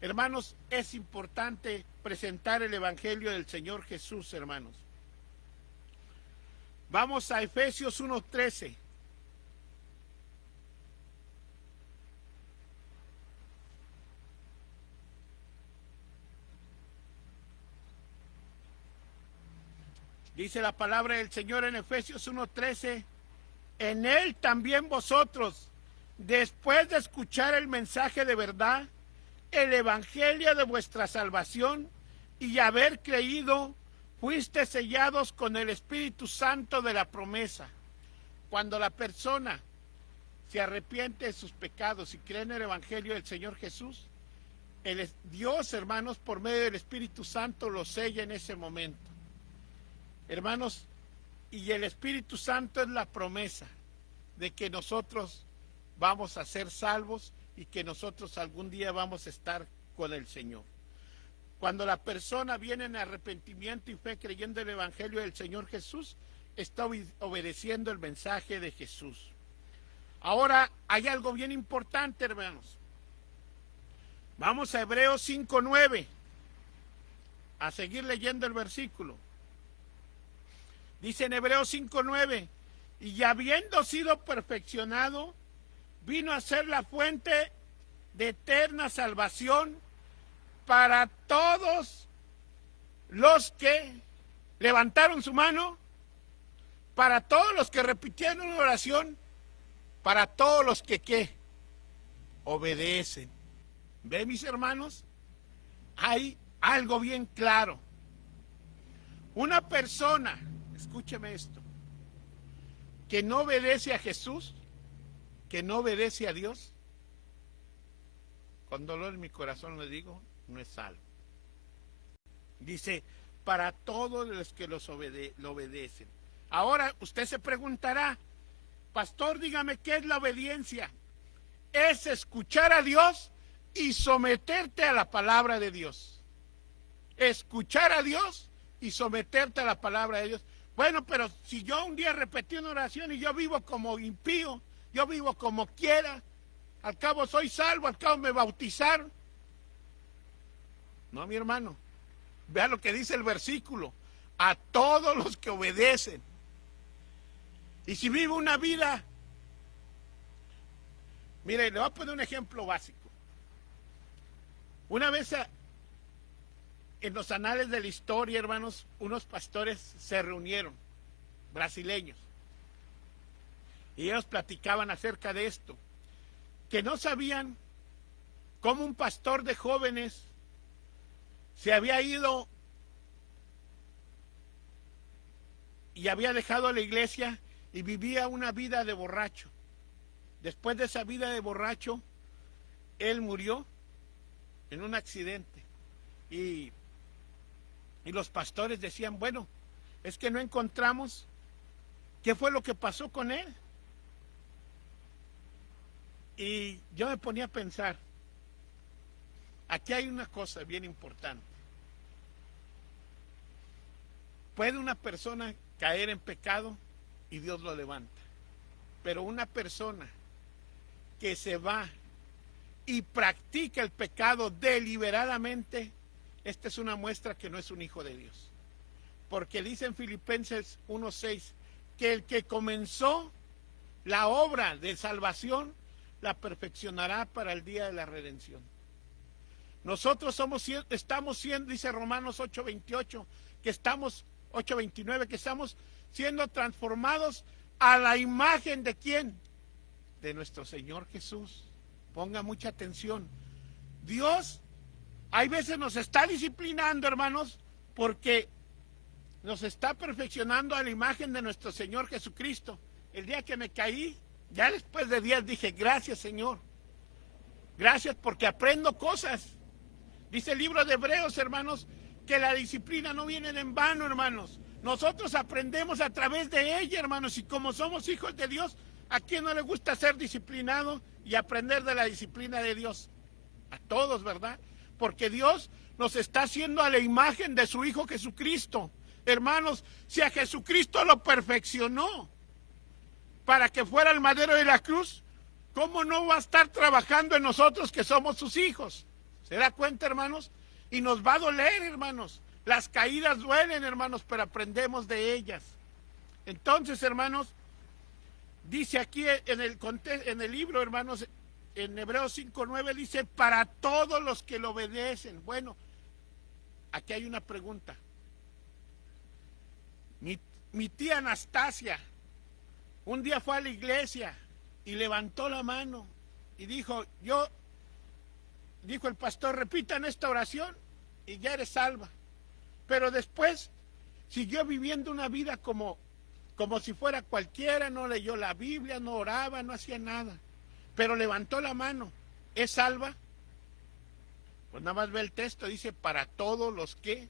Hermanos, es importante presentar el Evangelio del Señor Jesús, hermanos. Vamos a Efesios 1:13. Dice la palabra del Señor en Efesios 1:13, en él también vosotros, después de escuchar el mensaje de verdad, el evangelio de vuestra salvación, y haber creído, fuiste sellados con el Espíritu Santo de la promesa, cuando la persona se arrepiente de sus pecados y cree en el Evangelio del Señor Jesús, Dios, hermanos, por medio del Espíritu Santo lo sella en ese momento. Hermanos, y el Espíritu Santo es la promesa de que nosotros vamos a ser salvos y que nosotros algún día vamos a estar con el Señor. Cuando la persona viene en arrepentimiento y fe creyendo en el Evangelio del Señor Jesús, está obedeciendo el mensaje de Jesús. Ahora hay algo bien importante, hermanos. Vamos a Hebreos 5:9, a seguir leyendo el versículo. Dice en Hebreos 5:9, y habiendo sido perfeccionado, vino a ser la fuente de eterna salvación para todos los que levantaron su mano, para todos los que repitieron una oración, para todos los que ¿qué? Obedecen. ¿Ve, mis hermanos? Hay algo bien claro. Una persona, escúcheme esto, que no obedece a Jesús, que no obedece a Dios, con dolor en mi corazón le digo, no es salvo. Dice, para todos los que lo obedecen. Ahora usted se preguntará, pastor, dígame, ¿qué es la obediencia? Es escuchar a Dios y someterte a la palabra de Dios. Escuchar a Dios y someterte a la palabra de Dios. Bueno, pero si yo un día repetí una oración y yo vivo como impío, yo vivo como quiera, al cabo soy salvo, al cabo me bautizaron. No, mi hermano, vea lo que dice el versículo, a todos los que obedecen. Y si vivo una vida, mire, le voy a poner un ejemplo básico. Una vez en los anales de la historia, hermanos, unos pastores se reunieron, brasileños, y ellos platicaban acerca de esto, que no sabían cómo un pastor de jóvenes se había ido y había dejado la iglesia y vivía una vida de borracho. Después de esa vida de borracho, él murió en un accidente. Y los pastores decían, bueno, es que no encontramos qué fue lo que pasó con él. Y yo me ponía a pensar, aquí hay una cosa bien importante. Puede una persona caer en pecado y Dios lo levanta. Pero una persona que se va y practica el pecado deliberadamente, esta es una muestra que no es un hijo de Dios. Porque dice en Filipenses 1:6 que el que comenzó la obra de salvación la perfeccionará para el día de la redención. Nosotros estamos siendo, dice Romanos 8:28, que estamos 8:29, que estamos siendo transformados a la imagen de ¿quién? De nuestro Señor Jesús. Ponga mucha atención. Dios hay veces nos está disciplinando, hermanos, porque nos está perfeccionando a la imagen de nuestro Señor Jesucristo. El día que me caí, ya después de días dije, gracias, Señor. Gracias porque aprendo cosas. Dice el libro de Hebreos, hermanos, que la disciplina no viene en vano, hermanos. Nosotros aprendemos a través de ella, hermanos, y como somos hijos de Dios, ¿a quién no le gusta ser disciplinado y aprender de la disciplina de Dios? A todos, ¿verdad? Porque Dios nos está haciendo a la imagen de su Hijo Jesucristo. Hermanos, si a Jesucristo lo perfeccionó para que fuera el madero de la cruz, ¿cómo no va a estar trabajando en nosotros que somos sus hijos? ¿Se da cuenta, hermanos? Y nos va a doler, hermanos. Las caídas duelen, hermanos, pero aprendemos de ellas. Entonces, hermanos, dice aquí en el libro, hermanos, en Hebreos 5:9 dice, para todos los que lo obedecen. Bueno, aquí hay una pregunta. Mi tía Anastasia un día fue a la iglesia y levantó la mano y dijo el pastor, repitan esta oración y ya eres salva. Pero después siguió viviendo una vida como como si fuera cualquiera, no leyó la Biblia, no oraba, no hacía nada, pero levantó la mano. ¿Es salva? Pues nada más ve el texto, dice, para todos los que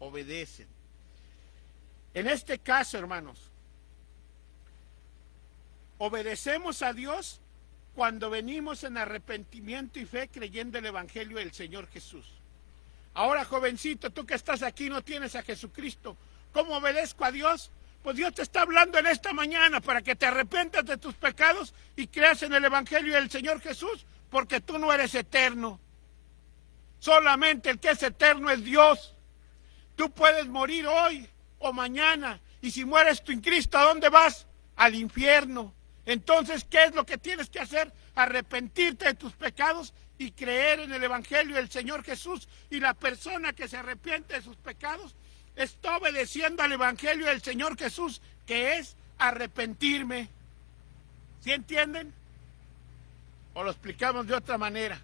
obedecen. En este caso, hermanos, obedecemos a Dios cuando venimos en arrepentimiento y fe creyendo el Evangelio del Señor Jesús. Ahora, jovencito, tú que estás aquí no tienes a Jesucristo, ¿cómo obedezco a Dios? Pues Dios te está hablando en esta mañana para que te arrepientas de tus pecados y creas en el Evangelio del Señor Jesús, porque tú no eres eterno. Solamente el que es eterno es Dios. Tú puedes morir hoy o mañana, y si mueres tú en Cristo, ¿a dónde vas? Al infierno. Entonces, ¿qué es lo que tienes que hacer? Arrepentirte de tus pecados y creer en el Evangelio del Señor Jesús. Y la persona que se arrepiente de sus pecados está obedeciendo al Evangelio del Señor Jesús, que es arrepentirme. ¿Sí entienden? O lo explicamos de otra manera.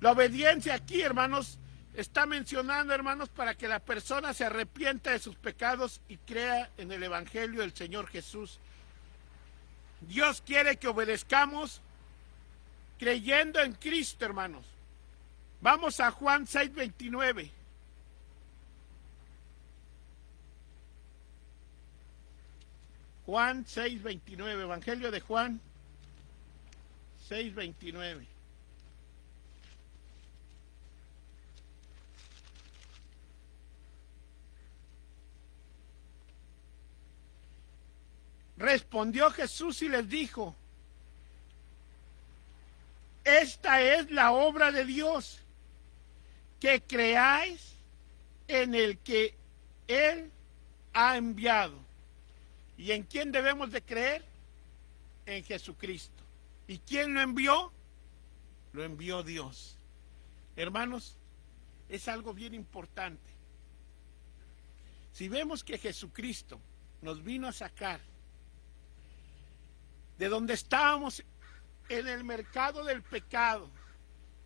La obediencia aquí, hermanos, está mencionando, hermanos, para que la persona se arrepienta de sus pecados y crea en el Evangelio del Señor Jesús. Dios quiere que obedezcamos creyendo en Cristo, hermanos. Vamos a Juan 6:29. Juan 6:29, Evangelio de Juan 6:29. Respondió Jesús y les dijo: esta es la obra de Dios, que creáis en el que Él ha enviado. ¿Y en quién debemos de creer? En Jesucristo. ¿Y quién lo envió? Lo envió Dios. Hermanos, es algo bien importante. Si vemos que Jesucristo nos vino a sacar de donde estábamos en el mercado del pecado,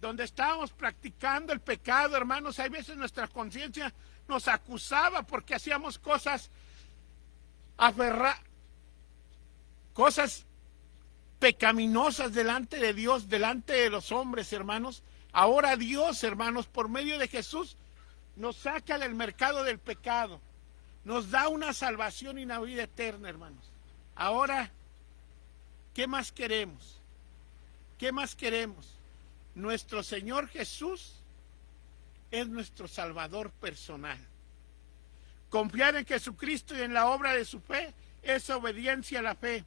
donde estábamos practicando el pecado, hermanos, hay veces nuestra conciencia nos acusaba porque hacíamos cosas cosas pecaminosas delante de Dios, delante de los hombres, hermanos. Ahora Dios, hermanos, por medio de Jesús, nos saca del mercado del pecado, nos da una salvación y una vida eterna, hermanos. Ahora, ¿qué más queremos? ¿Qué más queremos? Nuestro Señor Jesús es nuestro Salvador personal. Confiar en Jesucristo y en la obra de su fe es obediencia a la fe.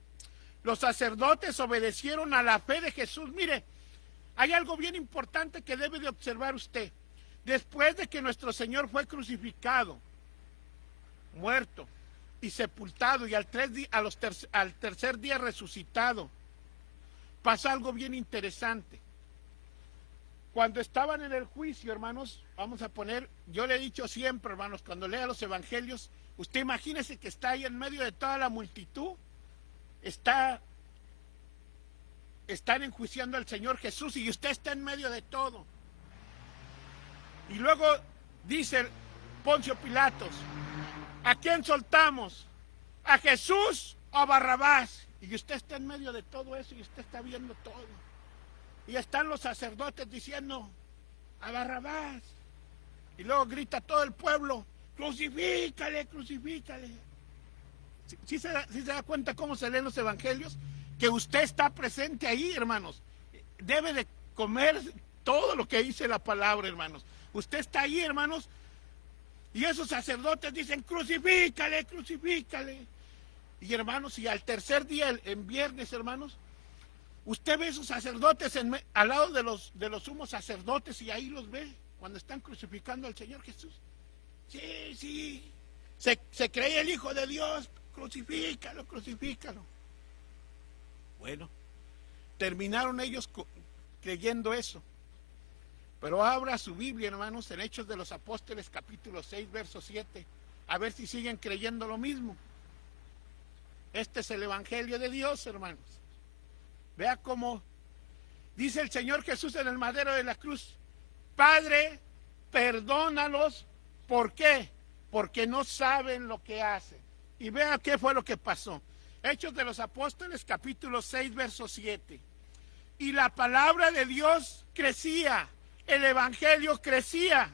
Los sacerdotes obedecieron a la fe de Jesús. Mire, hay algo bien importante que debe de observar usted. Después de que nuestro Señor fue crucificado, muerto y sepultado, y al tercer día resucitado, pasa algo bien interesante. Cuando estaban en el juicio, hermanos, vamos a poner, yo le he dicho siempre, hermanos, cuando lea los evangelios, usted imagínese que está ahí en medio de toda la multitud, están enjuiciando al Señor Jesús y usted está en medio de todo. Y luego dice Poncio Pilatos: ¿a quién soltamos? ¿A Jesús o a Barrabás? Y usted está en medio de todo eso y usted está viendo todo. Y están los sacerdotes diciendo: a Barrabás. Y luego grita todo el pueblo: crucifícale, crucifícale. ¿Sí se da cuenta cómo se leen los evangelios? Que usted está presente ahí, hermanos. Debe de comer todo lo que dice la palabra, hermanos. Usted está ahí, hermanos. Y esos sacerdotes dicen: crucifícale, crucifícale. Y hermanos, y al tercer día, en viernes, hermanos, usted ve esos sacerdotes al lado de los sumos sacerdotes, y ahí los ve cuando están crucificando al Señor Jesús. Sí, se cree el Hijo de Dios, crucifícalo, crucifícalo. Bueno, terminaron ellos creyendo eso. Pero abra su Biblia, hermanos, en Hechos de los Apóstoles, capítulo 6, verso 7, a ver si siguen creyendo lo mismo. Este es el Evangelio de Dios, hermanos. Vea cómo dice el Señor Jesús en el madero de la cruz: Padre, perdónalos. ¿Por qué? Porque no saben lo que hacen. Y vea qué fue lo que pasó. Hechos de los Apóstoles, capítulo 6, verso 7. Y la palabra de Dios crecía, el evangelio crecía,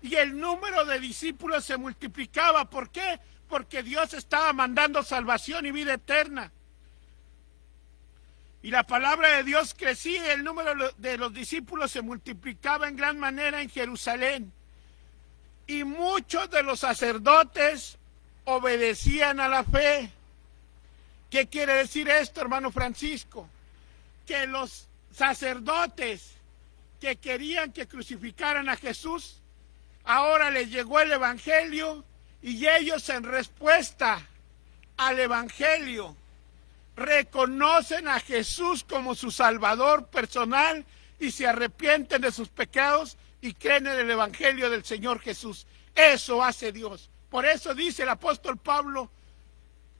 y el número de discípulos se multiplicaba. ¿Por qué? Porque Dios estaba mandando salvación y vida eterna. Y la palabra de Dios crecía y el número de los discípulos se multiplicaba en gran manera en Jerusalén. Y muchos de los sacerdotes obedecían a la fe. ¿Qué quiere decir esto, hermano Francisco? Que los sacerdotes que querían que crucificaran a Jesús, ahora les llegó el evangelio y ellos, en respuesta al evangelio, reconocen a Jesús como su Salvador personal y se arrepienten de sus pecados y creen en el evangelio del Señor Jesús. Eso hace Dios. Por eso dice el apóstol Pablo,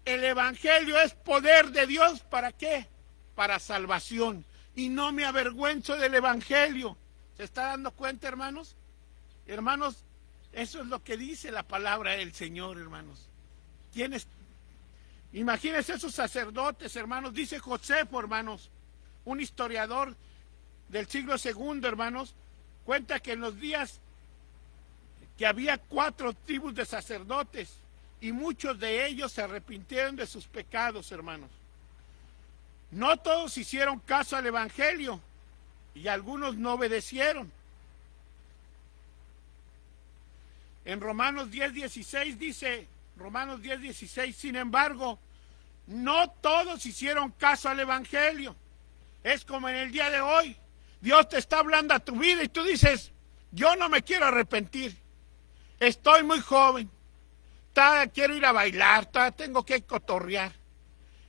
el evangelio es poder de Dios. ¿Para qué? Para salvación. Y no me avergüenzo del evangelio. ¿Se está dando cuenta, hermanos? Hermanos, eso es lo que dice la palabra del Señor, hermanos. ¿Quiénes? Imagínense esos sacerdotes, hermanos. Dice Josefo, hermanos, un historiador del siglo II, hermanos, cuenta que en los días que había 4 tribus de sacerdotes y muchos de ellos se arrepintieron de sus pecados, hermanos. No todos hicieron caso al evangelio y algunos no obedecieron. En Romanos 10:16 dice, Romanos 10:16, sin embargo, no todos hicieron caso al evangelio. Es como en el día de hoy, Dios te está hablando a tu vida y tú dices, yo no me quiero arrepentir, estoy muy joven, quiero ir a bailar, tengo que cotorrear.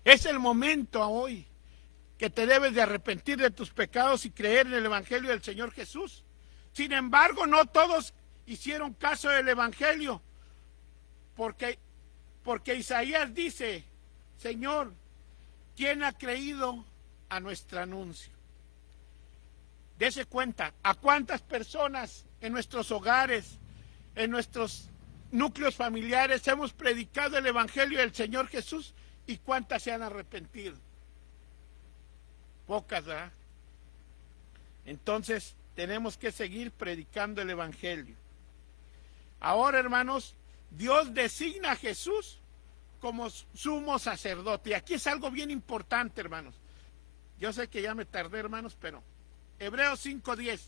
Es el momento hoy que te debes de arrepentir de tus pecados y creer en el evangelio del Señor Jesús. Sin embargo, no todos hicieron caso del evangelio, porque Isaías dice, Señor, ¿quién ha creído a nuestro anuncio? Dese cuenta, ¿a cuántas personas en nuestros hogares, en nuestros núcleos familiares hemos predicado el evangelio del Señor Jesús y cuántas se han arrepentido? Pocas, ¿verdad? Entonces tenemos que seguir predicando el evangelio. Ahora, hermanos, Dios designa a Jesús como sumo sacerdote. Y aquí es algo bien importante, hermanos. Yo sé que ya me tardé, hermanos, pero Hebreos 5:10.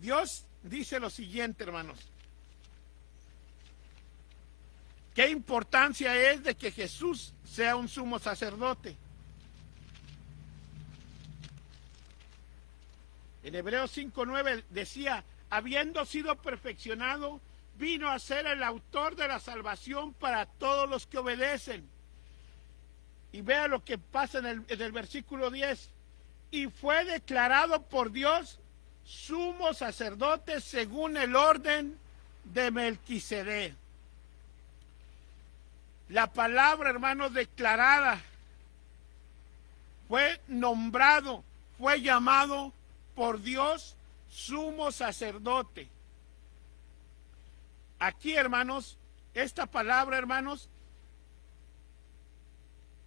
Dios dice lo siguiente, hermanos. ¿Qué importancia es de que Jesús sea un sumo sacerdote? En Hebreos 5:9 decía, habiendo sido perfeccionado, vino a ser el autor de la salvación para todos los que obedecen. Y vea lo que pasa en el versículo 10. Y fue declarado por Dios sumo sacerdote según el orden de Melquisedec. La palabra, hermanos, declarada, fue nombrado, fue llamado por Dios sumo sacerdote. Aquí, hermanos, esta palabra, hermanos,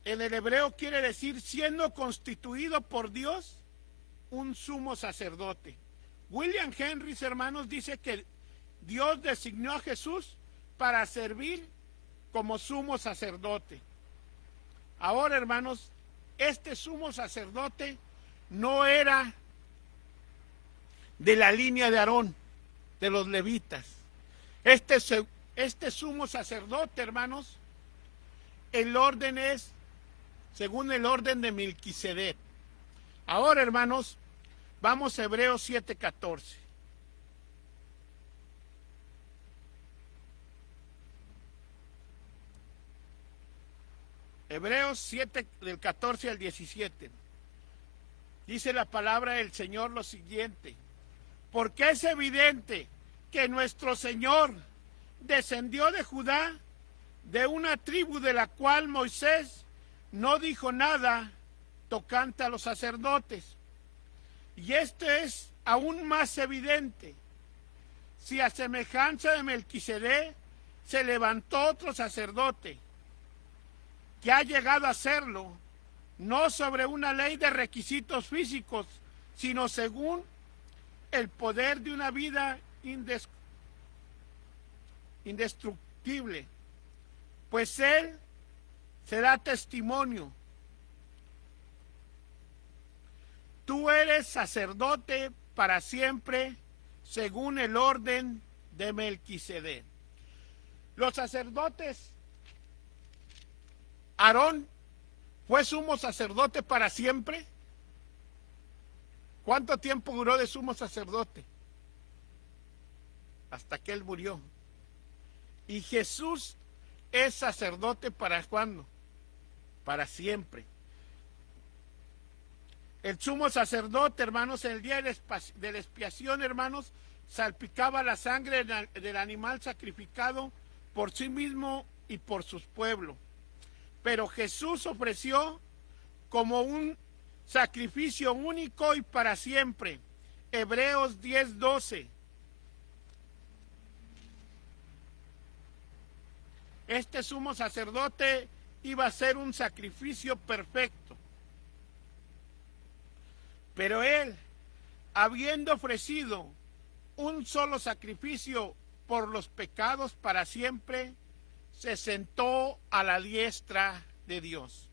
en el hebreo quiere decir siendo constituido por Dios un sumo sacerdote. William Henry, hermanos, dice que Dios designó a Jesús para servir como sumo sacerdote. Ahora, hermanos, este sumo sacerdote no era de la línea de Aarón, de los levitas. Este sumo sacerdote, hermanos, el orden es según el orden de Melquisedec. Ahora, hermanos, vamos a Hebreos 7:14. Hebreos 7, del 14 al 17. Dice la palabra del Señor lo siguiente. Porque es evidente que nuestro Señor descendió de Judá, de una tribu de la cual Moisés no dijo nada tocante a los sacerdotes. Y esto es aún más evidente, si a semejanza de Melquisedec se levantó otro sacerdote que ha llegado a hacerlo, no sobre una ley de requisitos físicos, sino según el poder de una vida indestructible, pues él se da testimonio. Tú eres sacerdote para siempre, según el orden de Melquisedec. Los sacerdotes, Aarón fue sumo sacerdote para siempre. ¿Cuánto tiempo duró de sumo sacerdote? Hasta que él murió. Y Jesús es sacerdote ¿para cuándo? Para siempre. El sumo sacerdote, hermanos, en el día de la expiación, hermanos, salpicaba la sangre del animal sacrificado por sí mismo y por sus pueblos. Pero Jesús ofreció como un sacrificio único y para siempre. Hebreos 10:12. Este sumo sacerdote iba a ser un sacrificio perfecto. Pero él, habiendo ofrecido un solo sacrificio por los pecados para siempre, se sentó a la diestra de Dios.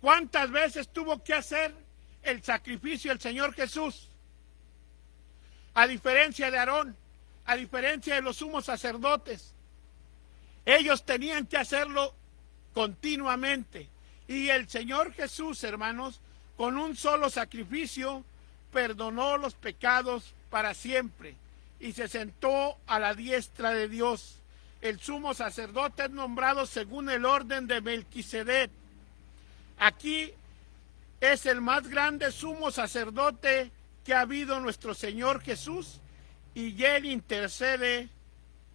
¿Cuántas veces tuvo que hacer el sacrificio el Señor Jesús? A diferencia de Aarón, a diferencia de los sumos sacerdotes, ellos tenían que hacerlo continuamente. Y el Señor Jesús, hermanos, con un solo sacrificio, perdonó los pecados para siempre y se sentó a la diestra de Dios. El sumo sacerdote es nombrado según el orden de Melquisedec. Aquí es el más grande sumo sacerdote que ha habido nuestro Señor Jesús y él intercede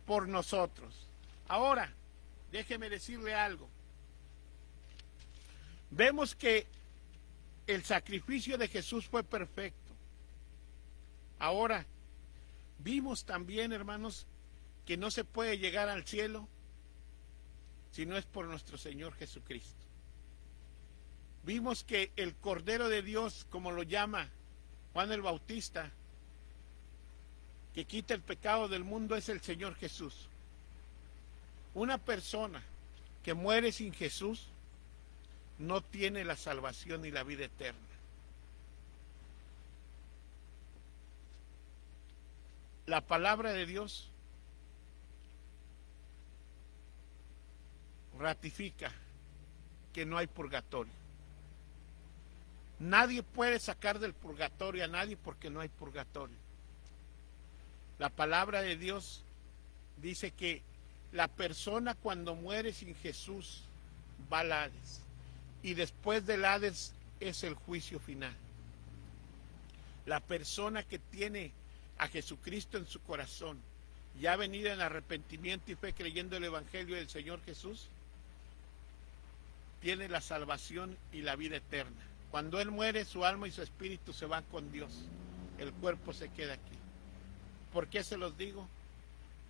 por nosotros. Ahora, déjeme decirle algo. Vemos que el sacrificio de Jesús fue perfecto. Ahora, vimos también, hermanos, que no se puede llegar al cielo si no es por nuestro Señor Jesucristo. Vimos que el Cordero de Dios, como lo llama Juan el Bautista, que quita el pecado del mundo, es el Señor Jesús. Una persona que muere sin Jesús no tiene la salvación y la vida eterna. La palabra de Dios ratifica que no hay purgatorio. Nadie puede sacar del purgatorio a nadie porque no hay purgatorio. La palabra de Dios dice que la persona cuando muere sin Jesús va al Hades. Y después del Hades es el juicio final. La persona que tiene a Jesucristo en su corazón y ha venido en arrepentimiento y fe creyendo el Evangelio del Señor Jesús, tiene la salvación y la vida eterna. Cuando Él muere, su alma y su espíritu se van con Dios. El cuerpo se queda aquí. ¿Por qué se los digo?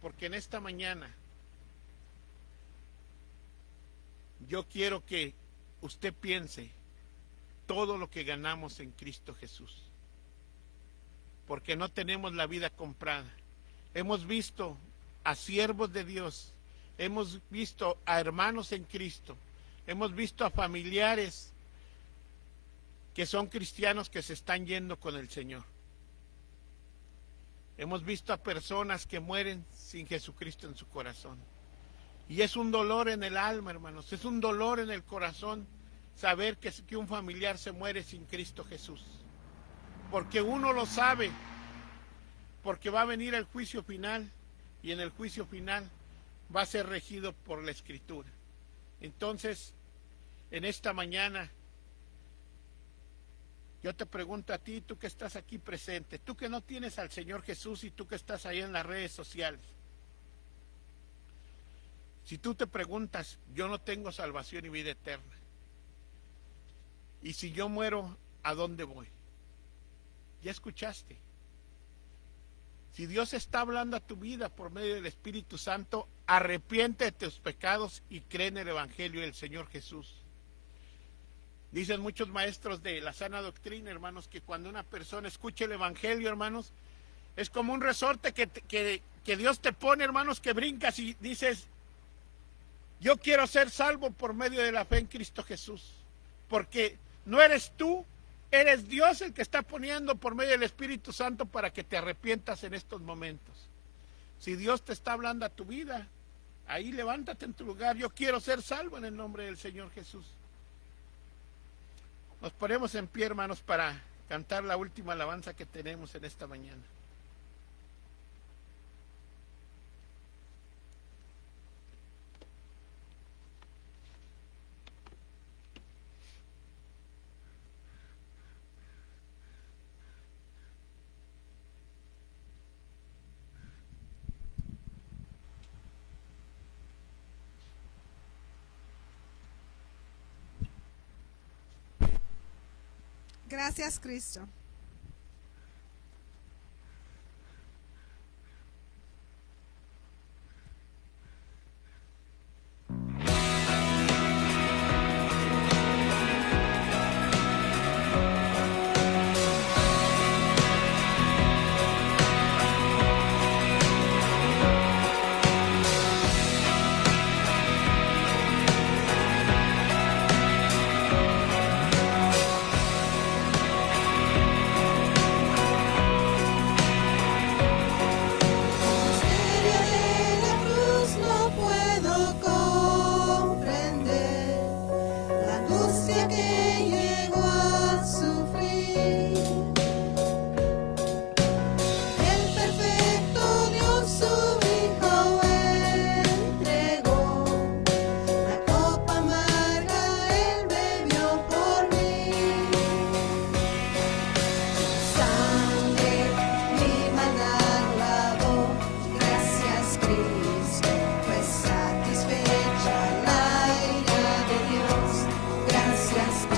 Porque en esta mañana yo quiero que usted piense todo lo que ganamos en Cristo Jesús. Porque no tenemos la vida comprada. Hemos visto a siervos de Dios, hemos visto a hermanos en Cristo, hemos visto a familiares que son cristianos que se están yendo con el Señor. Hemos visto a personas que mueren sin Jesucristo en su corazón. Y es un dolor en el alma, hermanos, es un dolor en el corazón saber que un familiar se muere sin Cristo Jesús. Porque uno lo sabe, porque va a venir el juicio final, y en el juicio final va a ser regido por la Escritura. Entonces, en esta mañana, yo te pregunto a ti, tú que estás aquí presente, tú que no tienes al Señor Jesús y tú que estás ahí en las redes sociales. Si tú te preguntas, yo no tengo salvación y vida eterna, y si yo muero, ¿a dónde voy? Ya escuchaste. Si Dios está hablando a tu vida por medio del Espíritu Santo, arrepiente de tus pecados y cree en el Evangelio del Señor Jesús. Dicen muchos maestros de la sana doctrina, hermanos, que cuando una persona escucha el Evangelio, hermanos, es como un resorte que Dios te pone, hermanos, que brincas y dices, yo quiero ser salvo por medio de la fe en Cristo Jesús. Porque no eres tú, eres Dios el que está poniendo por medio del Espíritu Santo para que te arrepientas en estos momentos. Si Dios te está hablando a tu vida, ahí levántate en tu lugar. Yo quiero ser salvo en el nombre del Señor Jesús. Nos ponemos en pie, hermanos, para cantar la última alabanza que tenemos en esta mañana. Gracias, Cristo. Gracias.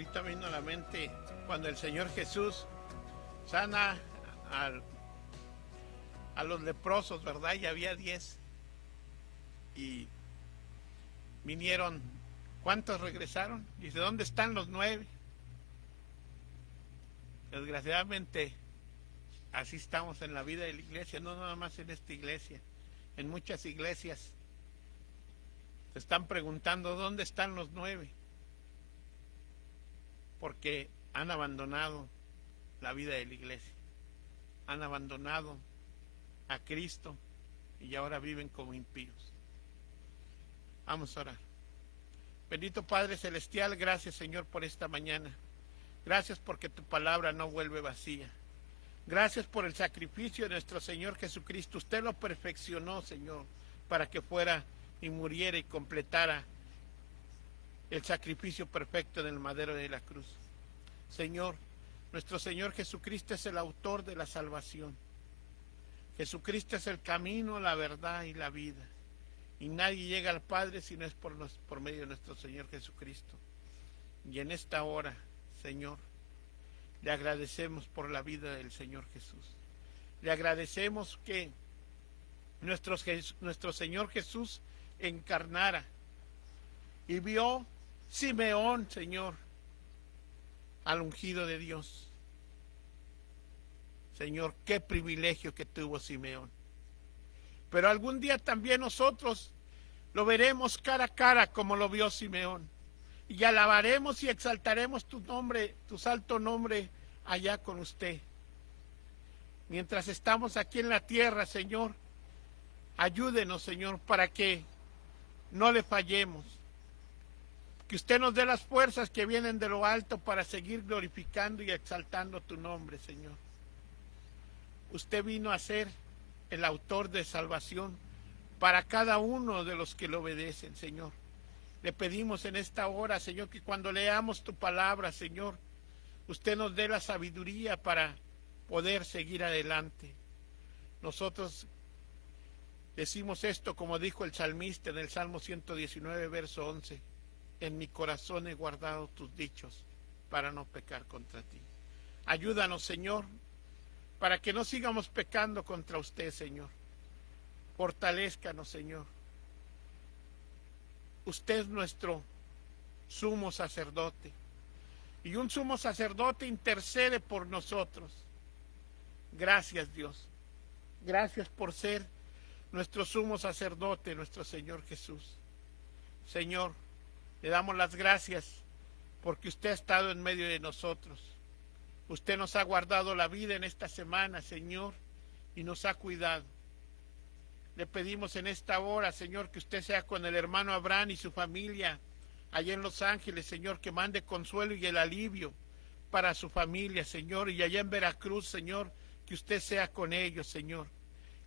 Ahorita vino a la mente cuando el Señor Jesús sana a los leprosos, ¿verdad? Y había 10. Y vinieron, ¿cuántos regresaron? Dice, ¿dónde están los 9? Desgraciadamente, así estamos en la vida de la iglesia, no nada más en esta iglesia. En muchas iglesias se están preguntando, ¿dónde están los 9? Porque han abandonado la vida de la iglesia, han abandonado a Cristo y ahora viven como impíos. Vamos a orar. Bendito Padre Celestial, gracias Señor por esta mañana. Gracias porque tu palabra no vuelve vacía. Gracias por el sacrificio de nuestro Señor Jesucristo. Usted lo perfeccionó, Señor, para que fuera y muriera y completara el sacrificio perfecto del madero de la cruz. Señor, nuestro Señor Jesucristo es el autor de la salvación. Jesucristo es el camino, la verdad y la vida. Y nadie llega al Padre si no es por medio de nuestro Señor Jesucristo. Y en esta hora, Señor, le agradecemos por la vida del Señor Jesús. Le agradecemos que nuestro Señor Jesús encarnara y vio Simeón, Señor, al ungido de Dios. Señor, qué privilegio que tuvo Simeón. Pero algún día también nosotros lo veremos cara a cara como lo vio Simeón. Y alabaremos y exaltaremos tu nombre, tu santo nombre allá con usted. Mientras estamos aquí en la tierra, Señor, ayúdenos, Señor, para que no le fallemos. Que usted nos dé las fuerzas que vienen de lo alto para seguir glorificando y exaltando tu nombre, Señor. Usted vino a ser el autor de salvación para cada uno de los que le obedecen, Señor. Le pedimos en esta hora, Señor, que cuando leamos tu palabra, Señor, usted nos dé la sabiduría para poder seguir adelante. Nosotros decimos esto como dijo el salmista en el Salmo 119, verso 11. En mi corazón he guardado tus dichos para no pecar contra ti. Ayúdanos, Señor, para que no sigamos pecando contra usted, Señor. Fortalézcanos, Señor. Usted es nuestro sumo sacerdote. Y un sumo sacerdote intercede por nosotros. Gracias, Dios. Gracias por ser nuestro sumo sacerdote, nuestro Señor Jesús. Señor, le damos las gracias porque usted ha estado en medio de nosotros. Usted nos ha guardado la vida en esta semana, Señor, y nos ha cuidado. Le pedimos en esta hora, Señor, que usted sea con el hermano Abraham y su familia allá en Los Ángeles, Señor, que mande consuelo y el alivio para su familia, Señor, y allá en Veracruz, Señor, que usted sea con ellos, Señor.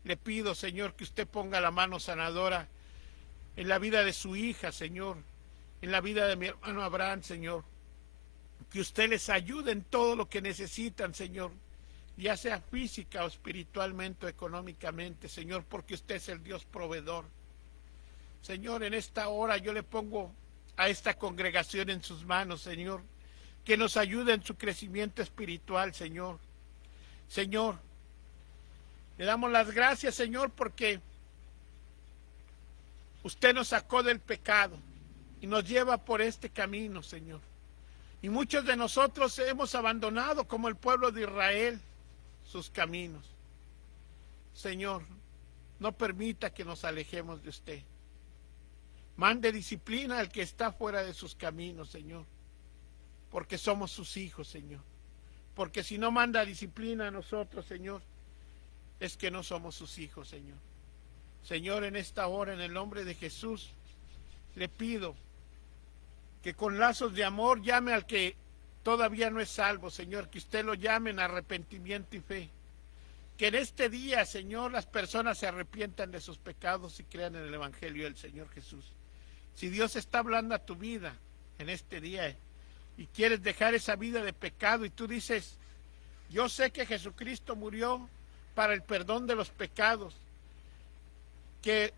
Le pido, Señor, que usted ponga la mano sanadora en la vida de su hija, Señor, en la vida de mi hermano Abraham, Señor. Que usted les ayude en todo lo que necesitan, Señor, ya sea física o espiritualmente o económicamente, Señor, porque usted es el Dios proveedor. Señor, en esta hora yo le pongo a esta congregación en sus manos, Señor, que nos ayude en su crecimiento espiritual, Señor. Señor, le damos las gracias, Señor, porque usted nos sacó del pecado y nos lleva por este camino, Señor. Y muchos de nosotros hemos abandonado, como el pueblo de Israel, sus caminos. Señor, no permita que nos alejemos de usted. Mande disciplina al que está fuera de sus caminos, Señor, porque somos sus hijos, Señor. Porque si no manda disciplina a nosotros, Señor, es que no somos sus hijos, Señor. Señor, en esta hora, en el nombre de Jesús, le pido que con lazos de amor llame al que todavía no es salvo, Señor, que usted lo llame en arrepentimiento y fe. Que en este día, Señor, las personas se arrepientan de sus pecados y crean en el Evangelio del Señor Jesús. Si Dios está hablando a tu vida en este día y quieres dejar esa vida de pecado y tú dices, yo sé que Jesucristo murió para el perdón de los pecados, que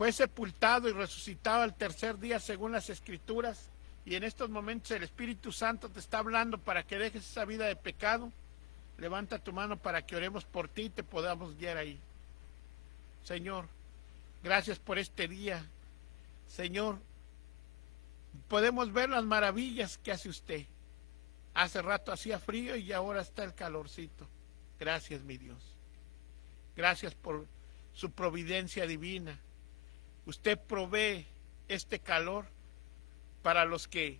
fue sepultado y resucitado al tercer día según las Escrituras, y en estos momentos el Espíritu Santo te está hablando para que dejes esa vida de pecado, levanta tu mano para que oremos por ti y te podamos guiar ahí. Señor, gracias por este día. Señor, podemos ver las maravillas que hace usted. Hace rato hacía frío y ahora está el calorcito. Gracias, mi Dios. Gracias por su providencia divina. Usted provee este calor para los que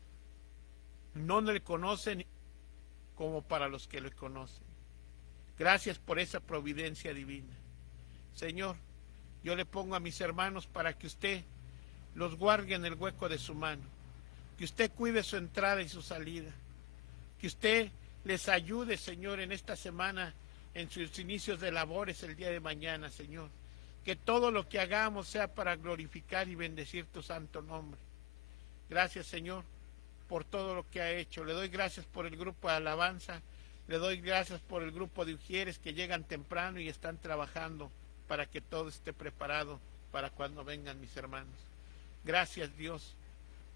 no le conocen como para los que le conocen. Gracias por esa providencia divina. Señor, yo le pongo a mis hermanos para que usted los guarde en el hueco de su mano, que usted cuide su entrada y su salida, que usted les ayude, Señor, en esta semana, en sus inicios de labores el día de mañana, Señor, que todo lo que hagamos sea para glorificar y bendecir tu santo nombre. Gracias, Señor, por todo lo que ha hecho. Le doy gracias por el grupo de alabanza, le doy gracias por el grupo de ujieres que llegan temprano y están trabajando para que todo esté preparado para cuando vengan mis hermanos. Gracias, Dios.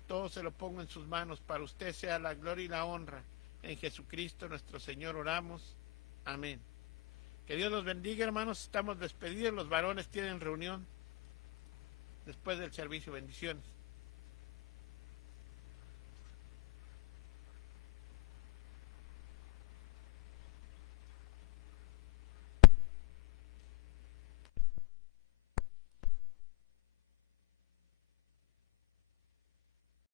Todo se lo pongo en sus manos. Para usted sea la gloria y la honra. En Jesucristo nuestro Señor oramos. Amén. Que Dios los bendiga, hermanos. Estamos despedidos. Los varones tienen reunión después del servicio. Bendiciones.